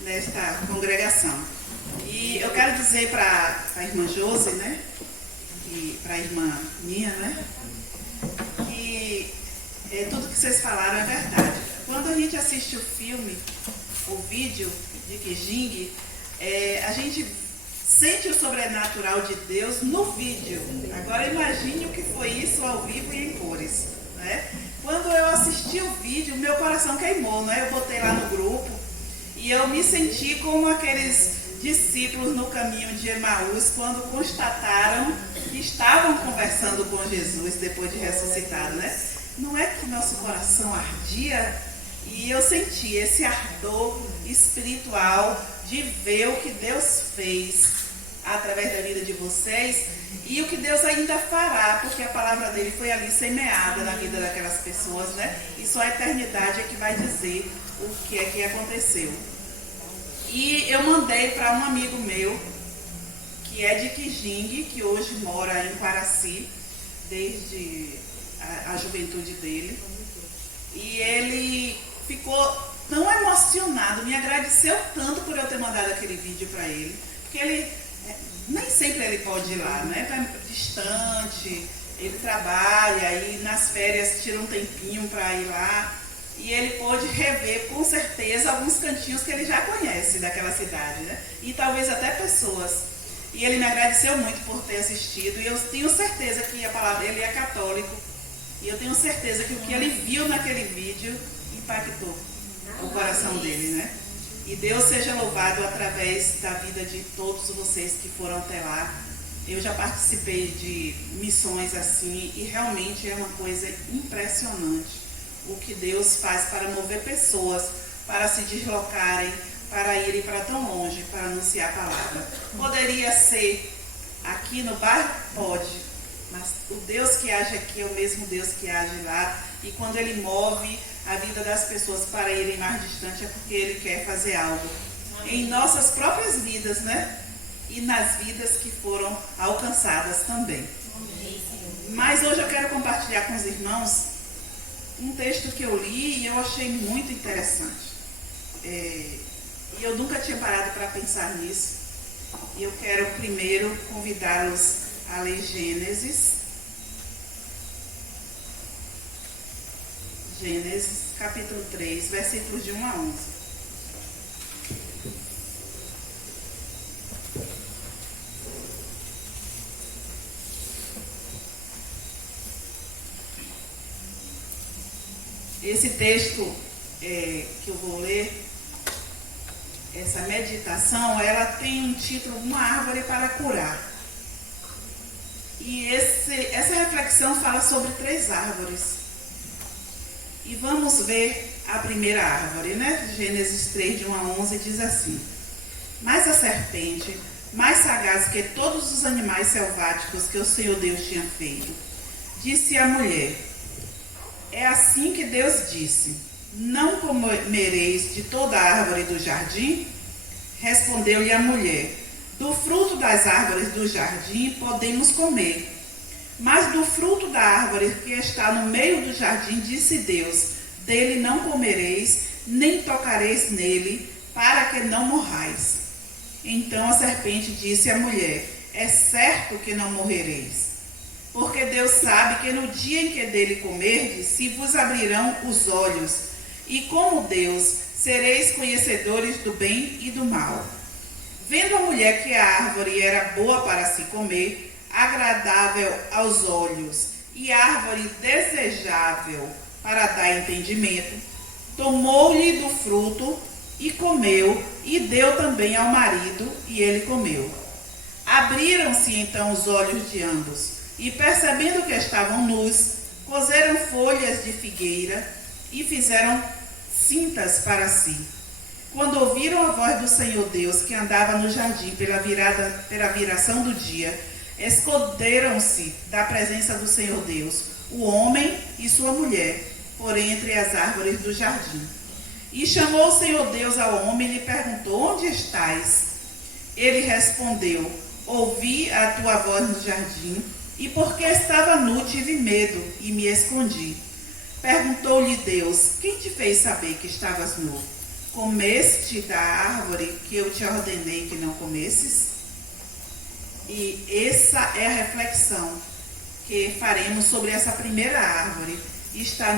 nesta congregação. E eu quero dizer para a irmã Josi, né? E para a irmã Minha, né? Que tudo que vocês falaram é verdade. Quando a gente assiste o filme, o vídeo de Kijing, a gente sente o sobrenatural de Deus no vídeo. Agora imagine o que foi isso ao vivo e em cores, né? Quando eu assisti o vídeo, meu coração queimou, né? Eu botei lá no grupo e eu me senti como aqueles discípulos no caminho de Emaús, quando constataram que estavam conversando com Jesus depois de ressuscitado, né? Não é que nosso coração ardia? E eu senti esse ardor espiritual de ver o que Deus fez através da vida de vocês e o que Deus ainda fará, porque a palavra dele foi ali semeada na vida daquelas pessoas, né? E só a eternidade é que vai dizer o que é que aconteceu. E eu mandei para um amigo meu, que é de Kijing, que hoje mora em Quaraci, desde a juventude dele. E ele ficou tão emocionado, me agradeceu tanto por eu ter mandado aquele vídeo para ele, porque ele, nem sempre ele pode ir lá, né? Tá distante, ele trabalha e nas férias tira um tempinho para ir lá. E ele pôde rever, com certeza, alguns cantinhos que ele já conhece daquela cidade, né? E talvez até pessoas. E ele me agradeceu muito por ter assistido. E eu tenho certeza que a palavra dele é católico. E eu tenho certeza que o que ele viu naquele vídeo impactou o coração dele, né? E Deus seja louvado através da vida de todos vocês que foram até lá. Eu já participei de missões assim e realmente é uma coisa impressionante o que Deus faz para mover pessoas, para se deslocarem, para irem para tão longe, para anunciar a palavra. Poderia ser aqui no bairro? Pode, mas o Deus que age aqui é o mesmo Deus que age lá, e quando Ele move a vida das pessoas para irem mais distante é porque Ele quer fazer algo em nossas próprias vidas, né? E nas vidas que foram alcançadas também. Mas hoje eu quero compartilhar com os irmãos um texto que eu li e eu achei muito interessante. E eu nunca tinha parado para pensar nisso. E eu quero primeiro convidá-los a ler Gênesis. Gênesis, capítulo 3, versículos de 1 a 11. Esse texto que eu vou ler, essa meditação, ela tem um título, Uma Árvore para Curar. E essa reflexão fala sobre 3 árvores. E vamos ver a primeira árvore, né? Gênesis 3, de 1 a 11, diz assim: Mas a serpente, mais sagaz que todos os animais selváticos que o Senhor Deus tinha feito, disse à mulher: É assim que Deus disse: Não comereis de toda a árvore do jardim? Respondeu-lhe a mulher: Do fruto das árvores do jardim podemos comer. Mas do fruto da árvore que está no meio do jardim, disse Deus: Dele não comereis, nem tocareis nele, para que não morrais. Então a serpente disse à mulher: É certo que não morrereis. Porque Deus sabe que no dia em que dele comerdes, se vos abrirão os olhos, e como Deus, sereis conhecedores do bem e do mal. Vendo a mulher que a árvore era boa para se comer, agradável aos olhos e árvore desejável para dar entendimento, tomou-lhe do fruto e comeu, e deu também ao marido, e ele comeu. Abriram-se então os olhos de ambos, e percebendo que estavam nus, coseram folhas de figueira e fizeram cintas para si. Quando ouviram a voz do Senhor Deus, que andava no jardim pela viração do dia, esconderam-se da presença do Senhor Deus, o homem e sua mulher, por entre as árvores do jardim. E chamou o Senhor Deus ao homem e lhe perguntou: onde estás? Ele respondeu: ouvi a tua voz no jardim, e porque estava nu tive medo e me escondi. Perguntou-lhe Deus: quem te fez saber que estavas nu? Comeste da árvore que eu te ordenei que não comesses? E essa é a reflexão que faremos sobre essa primeira árvore. Está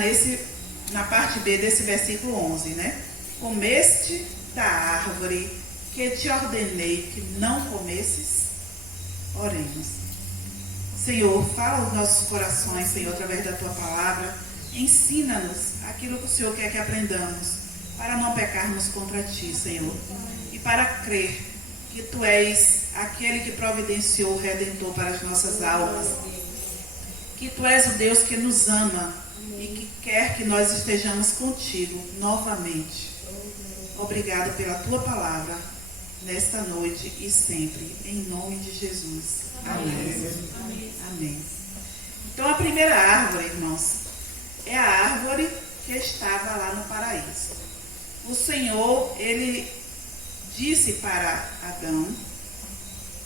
na parte B desse versículo 11, né? Comeste da árvore que te ordenei que não comesses? Oremos. Senhor, fala aos nossos corações, Senhor, através da tua palavra. Ensina-nos aquilo que o Senhor quer que aprendamos, para não pecarmos contra ti, Senhor, e para crer que tu és aquele que providenciou o Redentor para as nossas almas, que tu és o Deus que nos ama e que quer que nós estejamos contigo novamente. Obrigado pela tua palavra, nesta noite e sempre, em nome de Jesus. Amém. Amém. Então, a primeira árvore, irmãos, é a árvore que estava lá no paraíso. O Senhor, ele disse para Adão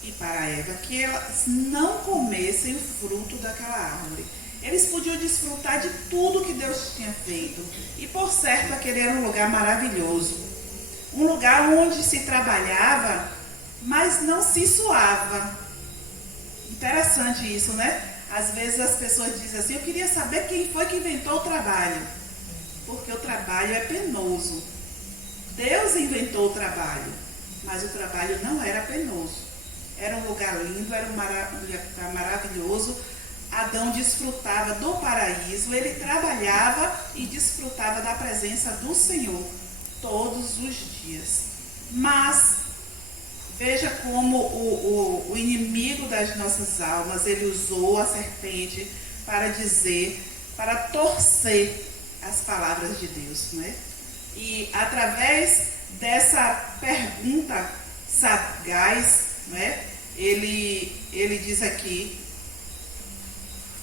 e para Eva que elas não comessem o fruto daquela árvore. Eles podiam desfrutar de tudo que Deus tinha feito. E por certo, aquele era um lugar maravilhoso. Um lugar onde se trabalhava, mas não se suava. Interessante isso, né? Às vezes as pessoas dizem assim: eu queria saber quem foi que inventou o trabalho. Porque o trabalho é penoso. Deus inventou o trabalho, mas o trabalho não era penoso. Era um lugar lindo, era um lugar maravilhoso. Adão desfrutava do paraíso, ele trabalhava e desfrutava da presença do Senhor todos os dias. Mas veja como o inimigo das nossas almas, ele usou a serpente para dizer, para torcer as palavras de Deus, né? E através dessa pergunta sagaz, né, ele diz aqui,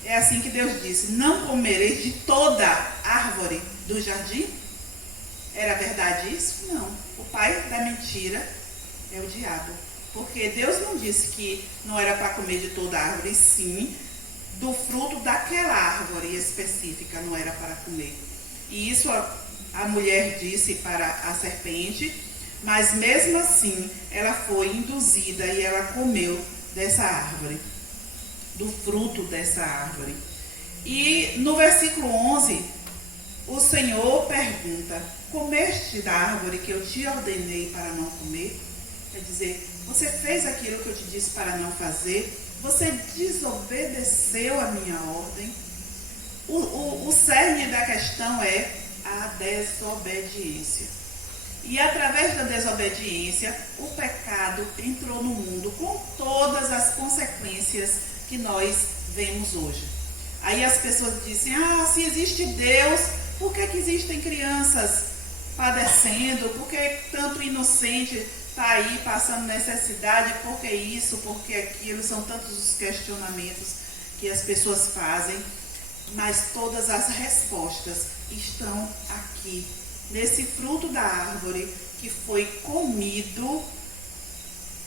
é assim que Deus disse: não comereis de toda árvore do jardim? Era verdade isso? Não. O pai da mentira é o diabo. Porque Deus não disse que não era para comer de toda árvore, e sim do fruto daquela árvore específica não era para comer. E isso a mulher disse para a serpente, mas mesmo assim ela foi induzida e ela comeu dessa árvore, do fruto dessa árvore. E no versículo 11, o Senhor pergunta: comeste da árvore que eu te ordenei para não comer? Quer dizer, você fez aquilo que eu te disse para não fazer? Você desobedeceu a minha ordem? O cerne da questão é a desobediência. E através da desobediência, o pecado entrou no mundo com todas as consequências que nós vemos hoje. Aí as pessoas dizem: se existe Deus, por que existem crianças padecendo? Por que tanto inocente está aí passando necessidade? Por que isso? Por que aquilo? São tantos os questionamentos que as pessoas fazem. Mas todas as respostas estão aqui, nesse fruto da árvore que foi comido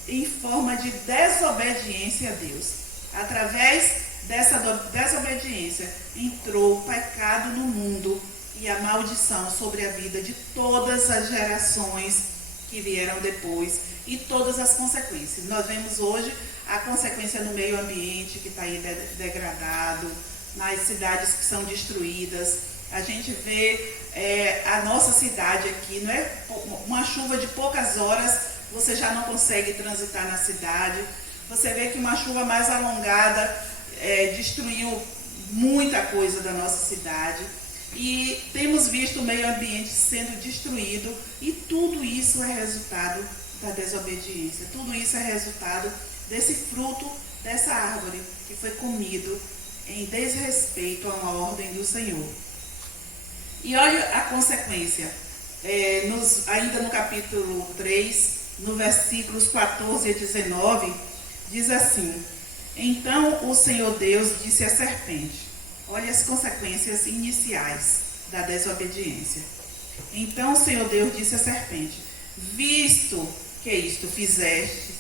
em forma de desobediência a Deus. Através dessa desobediência entrou o pecado no mundo e a maldição sobre a vida de todas as gerações que vieram depois e todas as consequências. Nós vemos hoje a consequência no meio ambiente que está aí degradado, nas cidades que são destruídas. A gente vê a nossa cidade aqui, não é? Uma chuva de poucas horas, você já não consegue transitar na cidade. Você vê que uma chuva mais alongada destruiu muita coisa da nossa cidade. E temos visto o meio ambiente sendo destruído. E tudo isso é resultado da desobediência. Tudo isso é resultado desse fruto dessa árvore que foi comido em desrespeito a uma ordem do Senhor. E olha a consequência. Ainda no capítulo 3, no versículos 14 a 19, diz assim: Então o Senhor Deus disse à serpente, olha as consequências iniciais da desobediência. Então o Senhor Deus disse à serpente, visto que isto fizeste,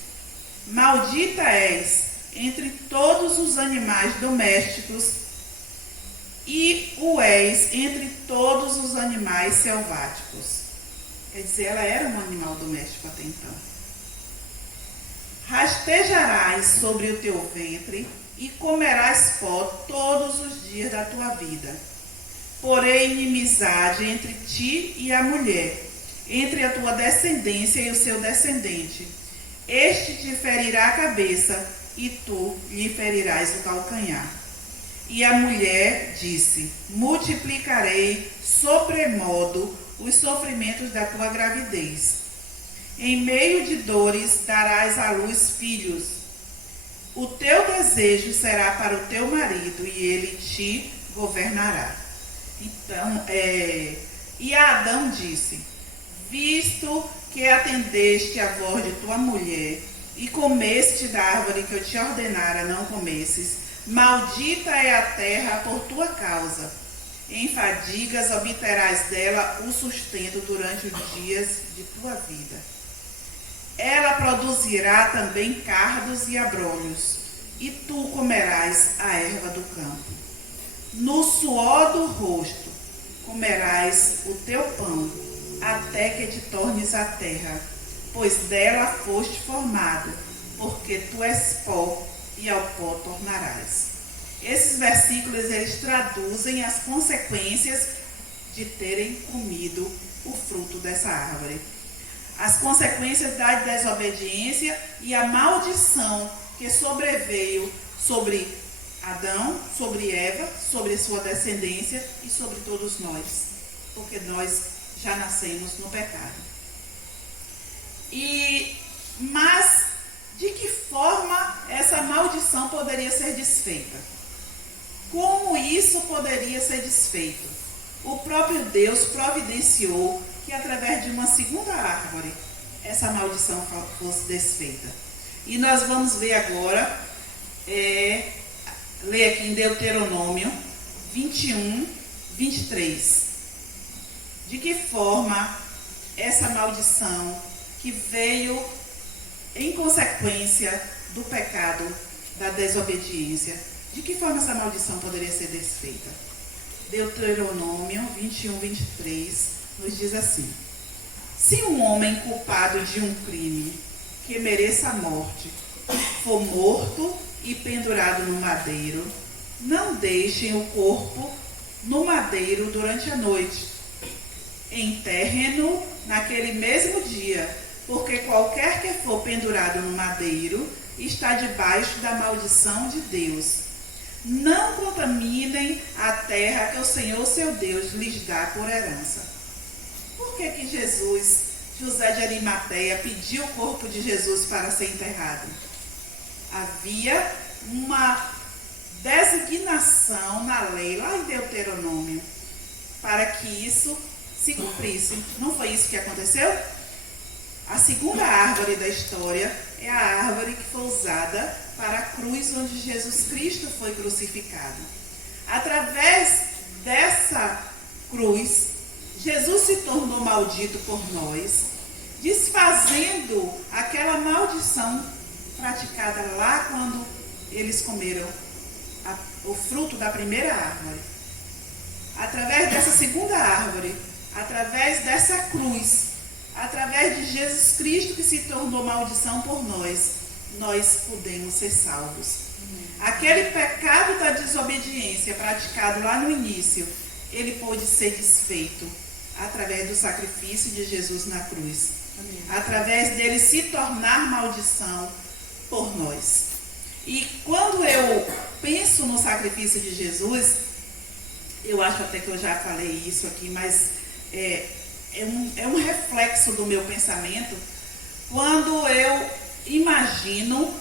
maldita és entre todos os animais domésticos e o és entre todos os animais selváticos. Quer dizer, ela era um animal doméstico até então. Rastejarás sobre o teu ventre e comerás pó todos os dias da tua vida. Porém, inimizade entre ti e a mulher, entre a tua descendência e o seu descendente. Este te ferirá a cabeça e tu lhe ferirás o calcanhar. E a mulher disse, multiplicarei sobremodo os sofrimentos da tua gravidez. Em meio de dores darás à luz filhos. O teu desejo será para o teu marido e ele te governará. Então, e Adão disse, visto que atendeste a voz de tua mulher e comeste da árvore que eu te ordenara não comesses, maldita é a terra por tua causa. Em fadigas obterás dela o sustento durante os dias de tua vida. Ela produzirá também cardos e abrolhos, e tu comerás a erva do campo. No suor do rosto comerás o teu pão, até que te tornes a terra, pois dela foste formado, porque tu és pó, e ao pó tornarás. Esses versículos, eles traduzem as consequências de terem comido o fruto dessa árvore. As consequências da desobediência e a maldição que sobreveio sobre Adão, sobre Eva, sobre sua descendência e sobre todos nós, porque nós já nascemos no pecado. Mas de que forma essa maldição poderia ser desfeita? Como isso poderia ser desfeito? O próprio Deus providenciou que através de uma segunda árvore essa maldição fosse desfeita. E nós vamos ver agora, ler aqui em Deuteronômio 21, 23. De que forma essa maldição que veio em consequência do pecado, da desobediência, de que forma essa maldição poderia ser desfeita? Deuteronômio 21, 23 nos diz assim: se um homem culpado de um crime que mereça a morte for morto e pendurado no madeiro, não deixem o corpo no madeiro durante a noite. Enterrem-no naquele mesmo dia, porque qualquer que for pendurado no madeiro está debaixo da maldição de Deus. Não contaminem a terra que o Senhor seu Deus lhes dá por herança. Por que José de Arimateia pediu o corpo de Jesus para ser enterrado? Havia uma designação na lei, lá em Deuteronômio, para que isso se cumprisse. Não foi isso que aconteceu? A segunda árvore da história é a árvore que foi usada para a cruz onde Jesus Cristo foi crucificado. Através dessa cruz, Jesus se tornou maldito por nós, desfazendo aquela maldição praticada lá quando eles comeram o fruto da primeira árvore. Através dessa segunda árvore, através dessa cruz, através de Jesus Cristo que se tornou maldição por nós, nós podemos ser salvos. Aquele pecado da desobediência praticado lá no início, ele pôde ser desfeito através do sacrifício de Jesus na cruz. Através dele se tornar maldição por nós. E quando eu penso no sacrifício de Jesus, eu acho até que eu já falei isso aqui, mas é um reflexo do meu pensamento quando eu imagino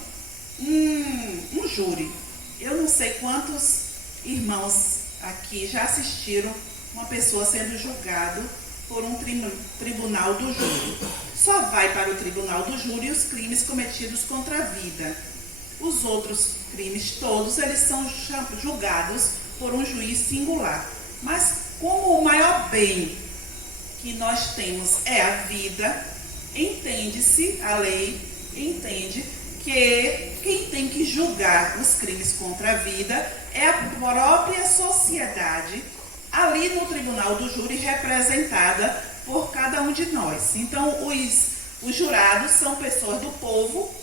um júri. Eu não sei quantos irmãos aqui já assistiram uma pessoa sendo julgado por um tribunal do júri. Só vai para o tribunal do júri os crimes cometidos contra a vida. Os outros crimes todos, eles são julgados por um juiz singular. Mas como o maior bem que nós temos é a vida, entende-se, a lei entende que quem tem que julgar os crimes contra a vida é a própria sociedade, ali no tribunal do júri, representada por cada um de nós. Então, os jurados são pessoas do povo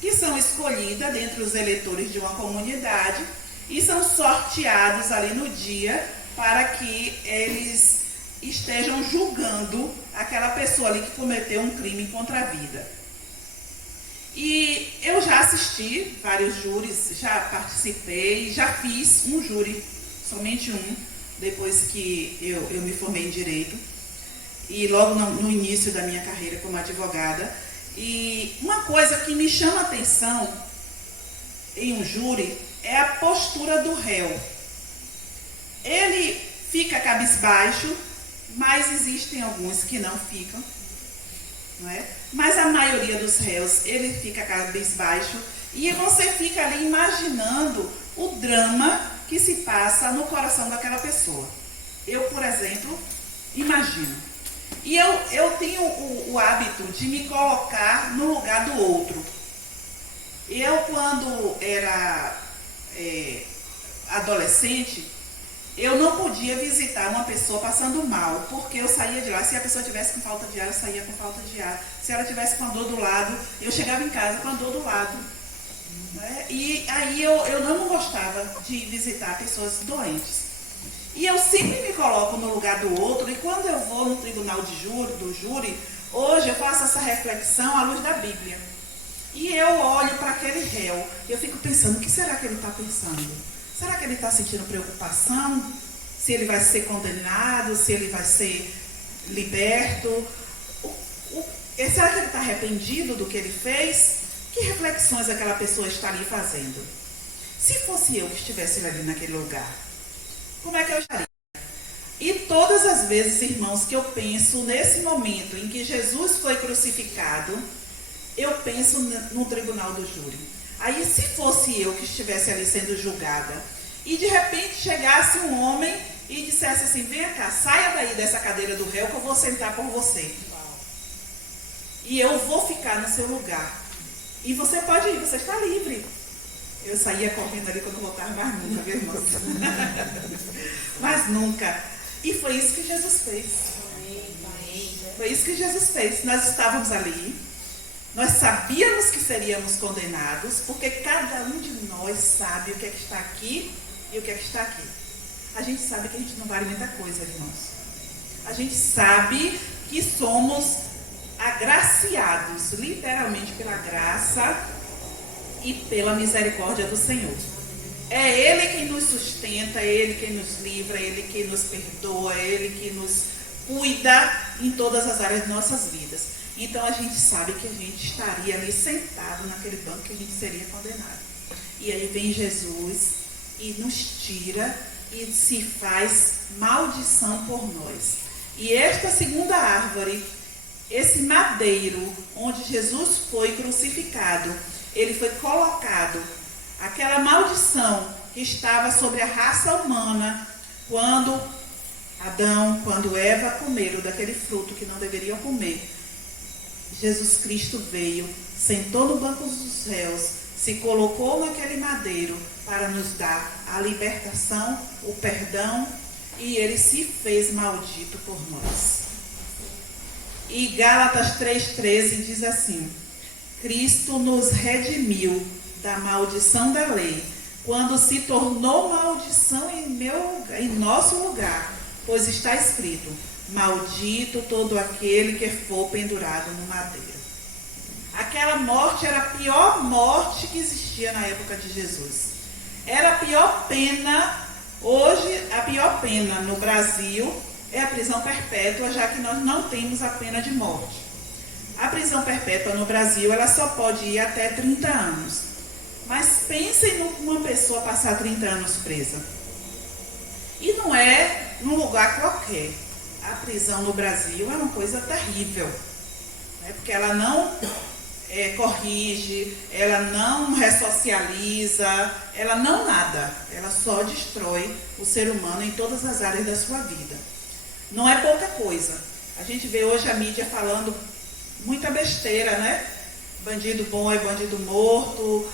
que são escolhidas dentre os eleitores de uma comunidade e são sorteados ali no dia para que eles estejam julgando aquela pessoa ali que cometeu um crime contra a vida. E eu já assisti vários júris, já participei, já fiz um júri, somente um, depois que eu me formei em Direito, e logo no início da minha carreira como advogada. E uma coisa que me chama a atenção em um júri é a postura do réu. Ele fica cabisbaixo, mas existem alguns que não ficam, não é? Mas a maioria dos réus, ele fica cabisbaixo e você fica ali imaginando o drama que se passa no coração daquela pessoa. Eu, por exemplo, imagino. E eu tenho o hábito de me colocar no lugar do outro. Eu, quando era adolescente, eu não podia visitar uma pessoa passando mal, porque eu saía de lá. Se a pessoa tivesse com falta de ar, eu saía com falta de ar. Se ela tivesse com a dor do lado, eu chegava em casa com a dor do lado. Né? E aí eu não gostava de visitar pessoas doentes. E eu sempre me coloco no lugar do outro, e quando eu vou no tribunal do júri, hoje eu faço essa reflexão à luz da Bíblia. E eu olho para aquele réu, e eu fico pensando, o que será que ele está pensando? Será que ele está sentindo preocupação? Se ele vai ser condenado, se ele vai ser liberto? Será que ele está arrependido do que ele fez? Que reflexões aquela pessoa está ali fazendo? Se fosse eu que estivesse ali naquele lugar, como é que eu estaria? E todas as vezes, irmãos, que eu penso nesse momento em que Jesus foi crucificado, eu penso no tribunal do júri. Aí, se fosse eu que estivesse ali sendo julgada, e de repente chegasse um homem e dissesse assim, vem cá, saia daí dessa cadeira do réu que eu vou sentar por você. E eu vou ficar no seu lugar. E você pode ir, você está livre. Eu saía correndo ali quando voltava mais nunca, viu, irmão? Mas nunca. E foi isso que Jesus fez. Foi isso que Jesus fez. Nós estávamos ali, nós sabíamos que seríamos condenados, porque cada um de nós sabe o que é que está aqui e o que é que está aqui. A gente sabe que a gente não vale muita coisa, irmãos. A gente sabe que somos agraciados, literalmente pela graça e pela misericórdia do Senhor. É Ele quem nos sustenta, é Ele quem nos livra, é Ele quem nos perdoa, é Ele que nos cuida em todas as áreas de nossas vidas. Então a gente sabe que a gente estaria ali sentado naquele banco que a gente seria condenado. E aí vem Jesus e nos tira e se faz maldição por nós. E esta segunda árvore, esse madeiro onde Jesus foi crucificado, ele foi colocado, aquela maldição que estava sobre a raça humana quando Adão, quando Eva comeram daquele fruto que não deveriam comer. Jesus Cristo veio, sentou no banco dos réus, se colocou naquele madeiro para nos dar a libertação, o perdão, e ele se fez maldito por nós. E Gálatas 3,13 diz assim, Cristo nos redimiu da maldição da lei, quando se tornou maldição em nosso lugar, pois está escrito, maldito todo aquele que for pendurado no madeiro. aquela morte era a pior morte que existia na época de Jesus. Era a pior pena. Hoje, a pior pena no Brasil é a prisão perpétua, já que nós não temos a pena de morte. A prisão perpétua no Brasil, ela só pode ir até 30 anos. Mas pensem numa pessoa passar 30 anos presa. E não é num lugar qualquer. A prisão no Brasil é uma coisa terrível, né? Porque ela não corrige, ela não ressocializa, ela não nada. Ela só destrói o ser humano em todas as áreas da sua vida. Não é pouca coisa. A gente vê hoje a mídia falando muita besteira, né? Bandido bom é bandido morto,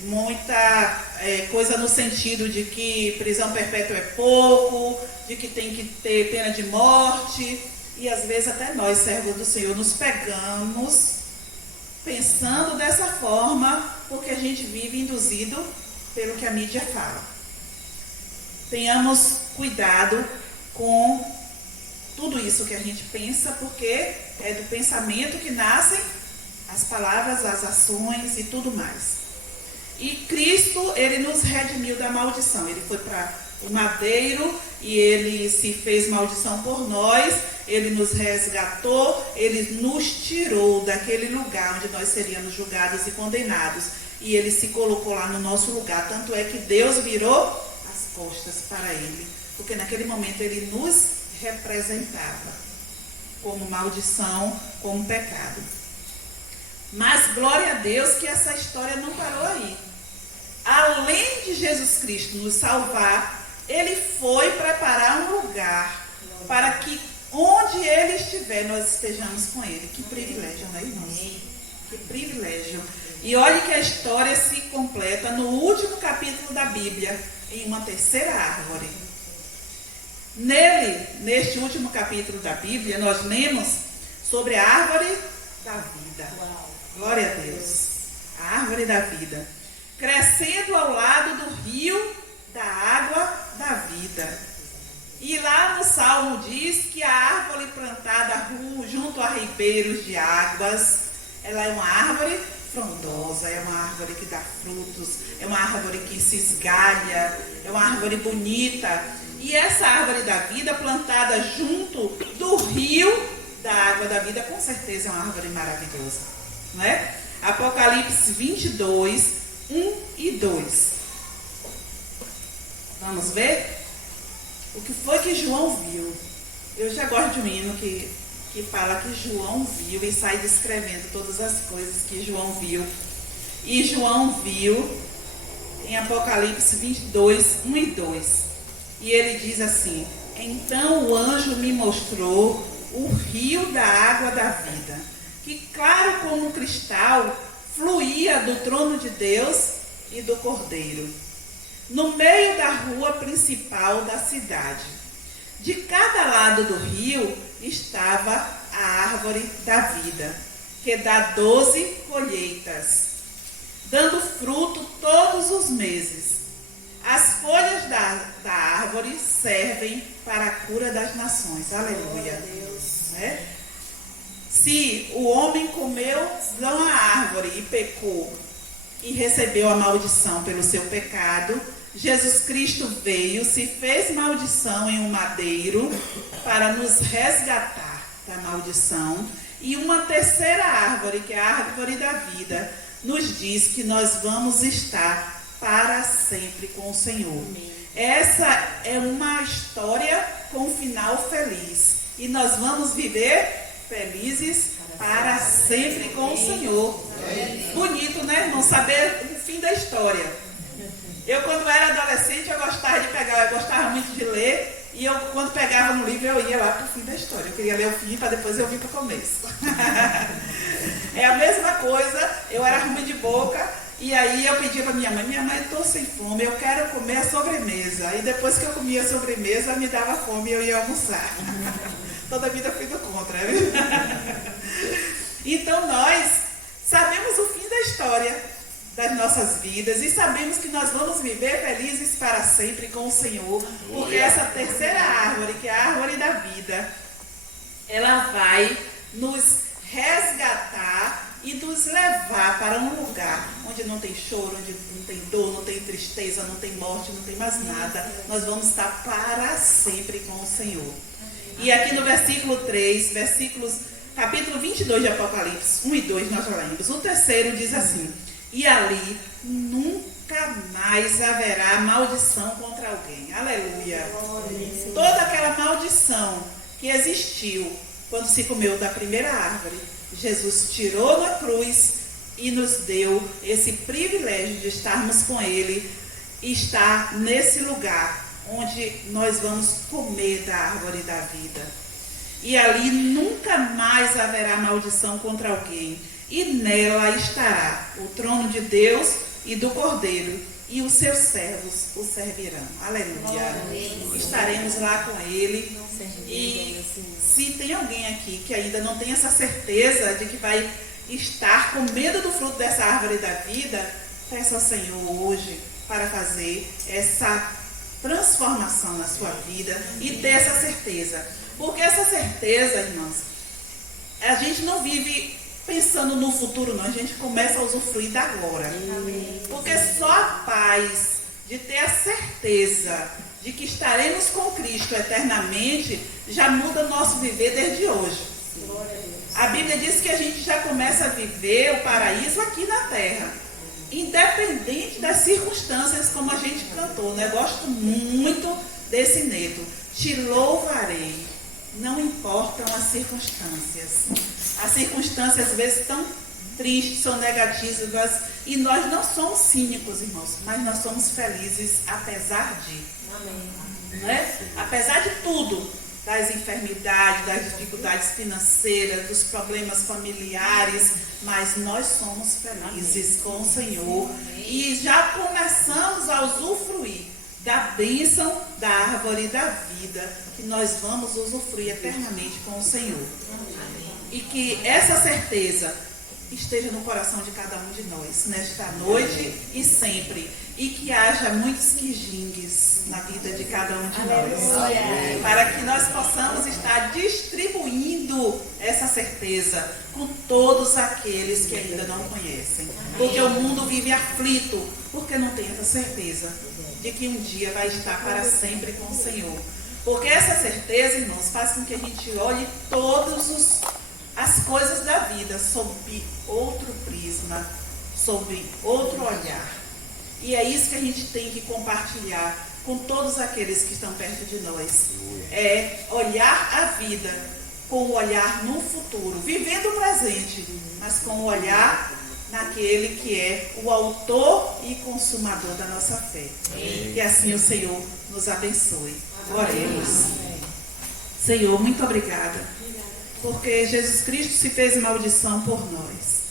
muita coisa no sentido de que prisão perpétua é pouco, de que tem que ter pena de morte, e às vezes até nós, servos do Senhor, nos pegamos pensando dessa forma, porque a gente vive induzido pelo que a mídia fala. Tenhamos cuidado com tudo isso que a gente pensa, porque é do pensamento que nascem as palavras, as ações e tudo mais. E Cristo, ele nos redimiu da maldição. Ele foi para o madeiro e ele se fez maldição por nós. Ele nos resgatou, ele nos tirou daquele lugar onde nós seríamos julgados e condenados. E ele se colocou lá no nosso lugar. Tanto é que Deus virou as costas para ele. Porque naquele momento ele nos representava como maldição, como pecado. Mas glória a Deus que essa história não parou aí. Além de Jesus Cristo nos salvar, ele foi preparar um lugar para que onde ele estiver, nós estejamos com ele. Que privilégio, não é, irmãos? Que privilégio. E olhe que a história se completa no último capítulo da Bíblia, em uma terceira árvore. Neste último capítulo da Bíblia, nós lemos sobre a árvore da vida. Glória a Deus. A árvore da vida. Crescendo ao lado do rio da água da vida. E lá no Salmo diz que a árvore plantada junto a ribeiros de águas, ela é uma árvore frondosa, é uma árvore que dá frutos, é uma árvore que se esgalha, é uma árvore bonita. E essa árvore da vida plantada junto do rio da água da vida, com certeza é uma árvore maravilhosa, não é? Apocalipse 22, 1 e 2. Vamos ver? O que foi que João viu? Eu já gosto de um hino que fala que João viu e sai descrevendo todas as coisas que João viu. E João viu em Apocalipse 22, 1 e 2. E ele diz assim: então o anjo me mostrou o rio da água da vida, que claro como cristal fluía do trono de Deus e do Cordeiro, no meio da rua principal da cidade. De cada lado do rio estava a árvore da vida, que dá 12 colheitas, dando fruto todos os meses. As folhas da árvore servem para a cura das nações. Aleluia. Né? Se o homem comeu da árvore e pecou e recebeu a maldição pelo seu pecado, Jesus Cristo veio, se fez maldição em um madeiro para nos resgatar da maldição. E uma terceira árvore, que é a árvore da vida, nos diz que nós vamos estar para sempre com o Senhor. Essa é uma história com um final feliz. E nós vamos viver felizes para sempre com o Senhor. Bonito, né, irmão? Saber o fim da história. Eu, quando era adolescente, eu gostava muito de ler. E eu, quando pegava no livro, eu ia lá para o fim da história. Eu queria ler o fim para depois eu vir para o começo. É a mesma coisa, eu era ruim de boca. E aí eu pedia para minha mãe, eu estou sem fome, eu quero comer a sobremesa. E depois que eu comia a sobremesa, me dava fome e eu ia almoçar. Toda a vida fui do contra, viu? Então nós sabemos o fim da história das nossas vidas e sabemos que nós vamos viver felizes para sempre com o Senhor, porque essa terceira árvore, que é a árvore da vida, ela vai nos resgatar e nos levar para um lugar onde não tem choro, onde não tem dor, não tem tristeza, não tem morte, não tem mais nada. Nós vamos estar para sempre com o Senhor. E aqui no versículo 3, capítulo 22 de Apocalipse, 1 e 2 nós lemos. O terceiro diz assim: e ali nunca mais haverá maldição contra alguém. Aleluia. Toda aquela maldição que existiu quando se comeu da primeira árvore, Jesus tirou na cruz e nos deu esse privilégio de estarmos com Ele e estar nesse lugar onde nós vamos comer da árvore da vida. E ali nunca mais haverá maldição contra alguém. E nela estará o trono de Deus e do Cordeiro, e os seus servos o servirão. Aleluia. Estaremos lá com Ele. E se tem alguém aqui que ainda não tem essa certeza de que vai estar com medo do fruto dessa árvore da vida, peça ao Senhor hoje para fazer essa transformação na sua vida e ter essa certeza. Porque essa certeza, irmãos, a gente não vive pensando no futuro, não. A gente começa a usufruir da agora. Porque só a paz de ter a certeza de que estaremos com Cristo eternamente já muda o nosso viver desde hoje. A Bíblia diz que a gente já começa a viver o paraíso aqui na terra, independente das circunstâncias, como a gente cantou, né? Gosto muito desse neto. Te louvarei, não importam as circunstâncias. As circunstâncias às vezes tão tristes, são negativas, e nós não somos cínicos, irmãos, mas nós somos felizes apesar de. Amém. Né? Apesar de tudo, das enfermidades, das dificuldades financeiras, dos problemas familiares, mas nós somos felizes com o Senhor e já começamos a usufruir da bênção da árvore da vida, que nós vamos usufruir eternamente com o Senhor. E que essa certeza esteja no coração de cada um de nós, nesta noite e sempre. E que haja muitos quijingues na vida de cada um de nós. Para que nós possamos estar distribuindo essa certeza com todos aqueles que ainda não conhecem. Porque o mundo vive aflito, porque não tem essa certeza de que um dia vai estar para sempre com o Senhor. Porque essa certeza, irmãos, faz com que a gente olhe as coisas da vida sob outro prisma, sob outro olhar. E é isso que a gente tem que compartilhar com todos aqueles que estão perto de nós. É olhar a vida com o olhar no futuro, vivendo o presente, mas com o olhar naquele que é o autor e consumador da nossa fé. Que assim o Senhor nos abençoe. Oremos. Senhor, muito obrigada, porque Jesus Cristo se fez maldição por nós.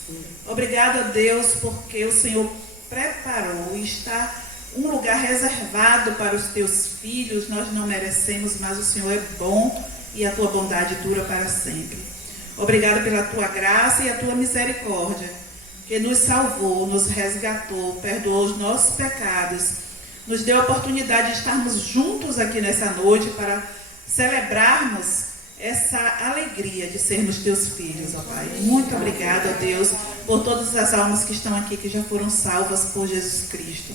Obrigada, Deus, porque o Senhor preparou e está um lugar reservado para os teus filhos. Nós não merecemos, mas o Senhor é bom e a tua bondade dura para sempre. Obrigada pela tua graça e a tua misericórdia, que nos salvou, nos resgatou, perdoou os nossos pecados, nos deu a oportunidade de estarmos juntos aqui nessa noite para celebrarmos essa alegria de sermos teus filhos, ó Pai. Muito obrigada, Deus, por todas as almas que estão aqui, que já foram salvas por Jesus Cristo.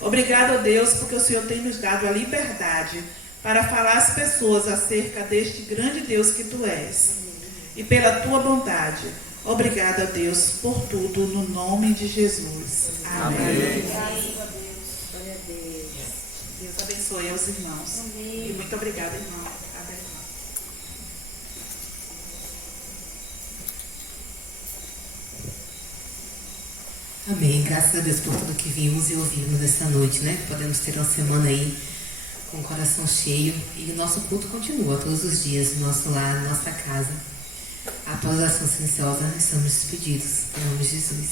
Obrigado, Deus, porque o Senhor tem nos dado a liberdade para falar às pessoas acerca deste grande Deus que tu és. E pela tua bondade. Obrigada, Deus, por tudo, no nome de Jesus. Amém. Deus abençoe aos irmãos. E muito obrigada, irmão. Amém. Graças a Deus por tudo que vimos e ouvimos essa noite, né? Podemos ter uma semana aí com o coração cheio e o nosso culto continua todos os dias no nosso lar, na nossa casa. Após a ação silenciosa, nós somos despedidos. Em nome de Jesus.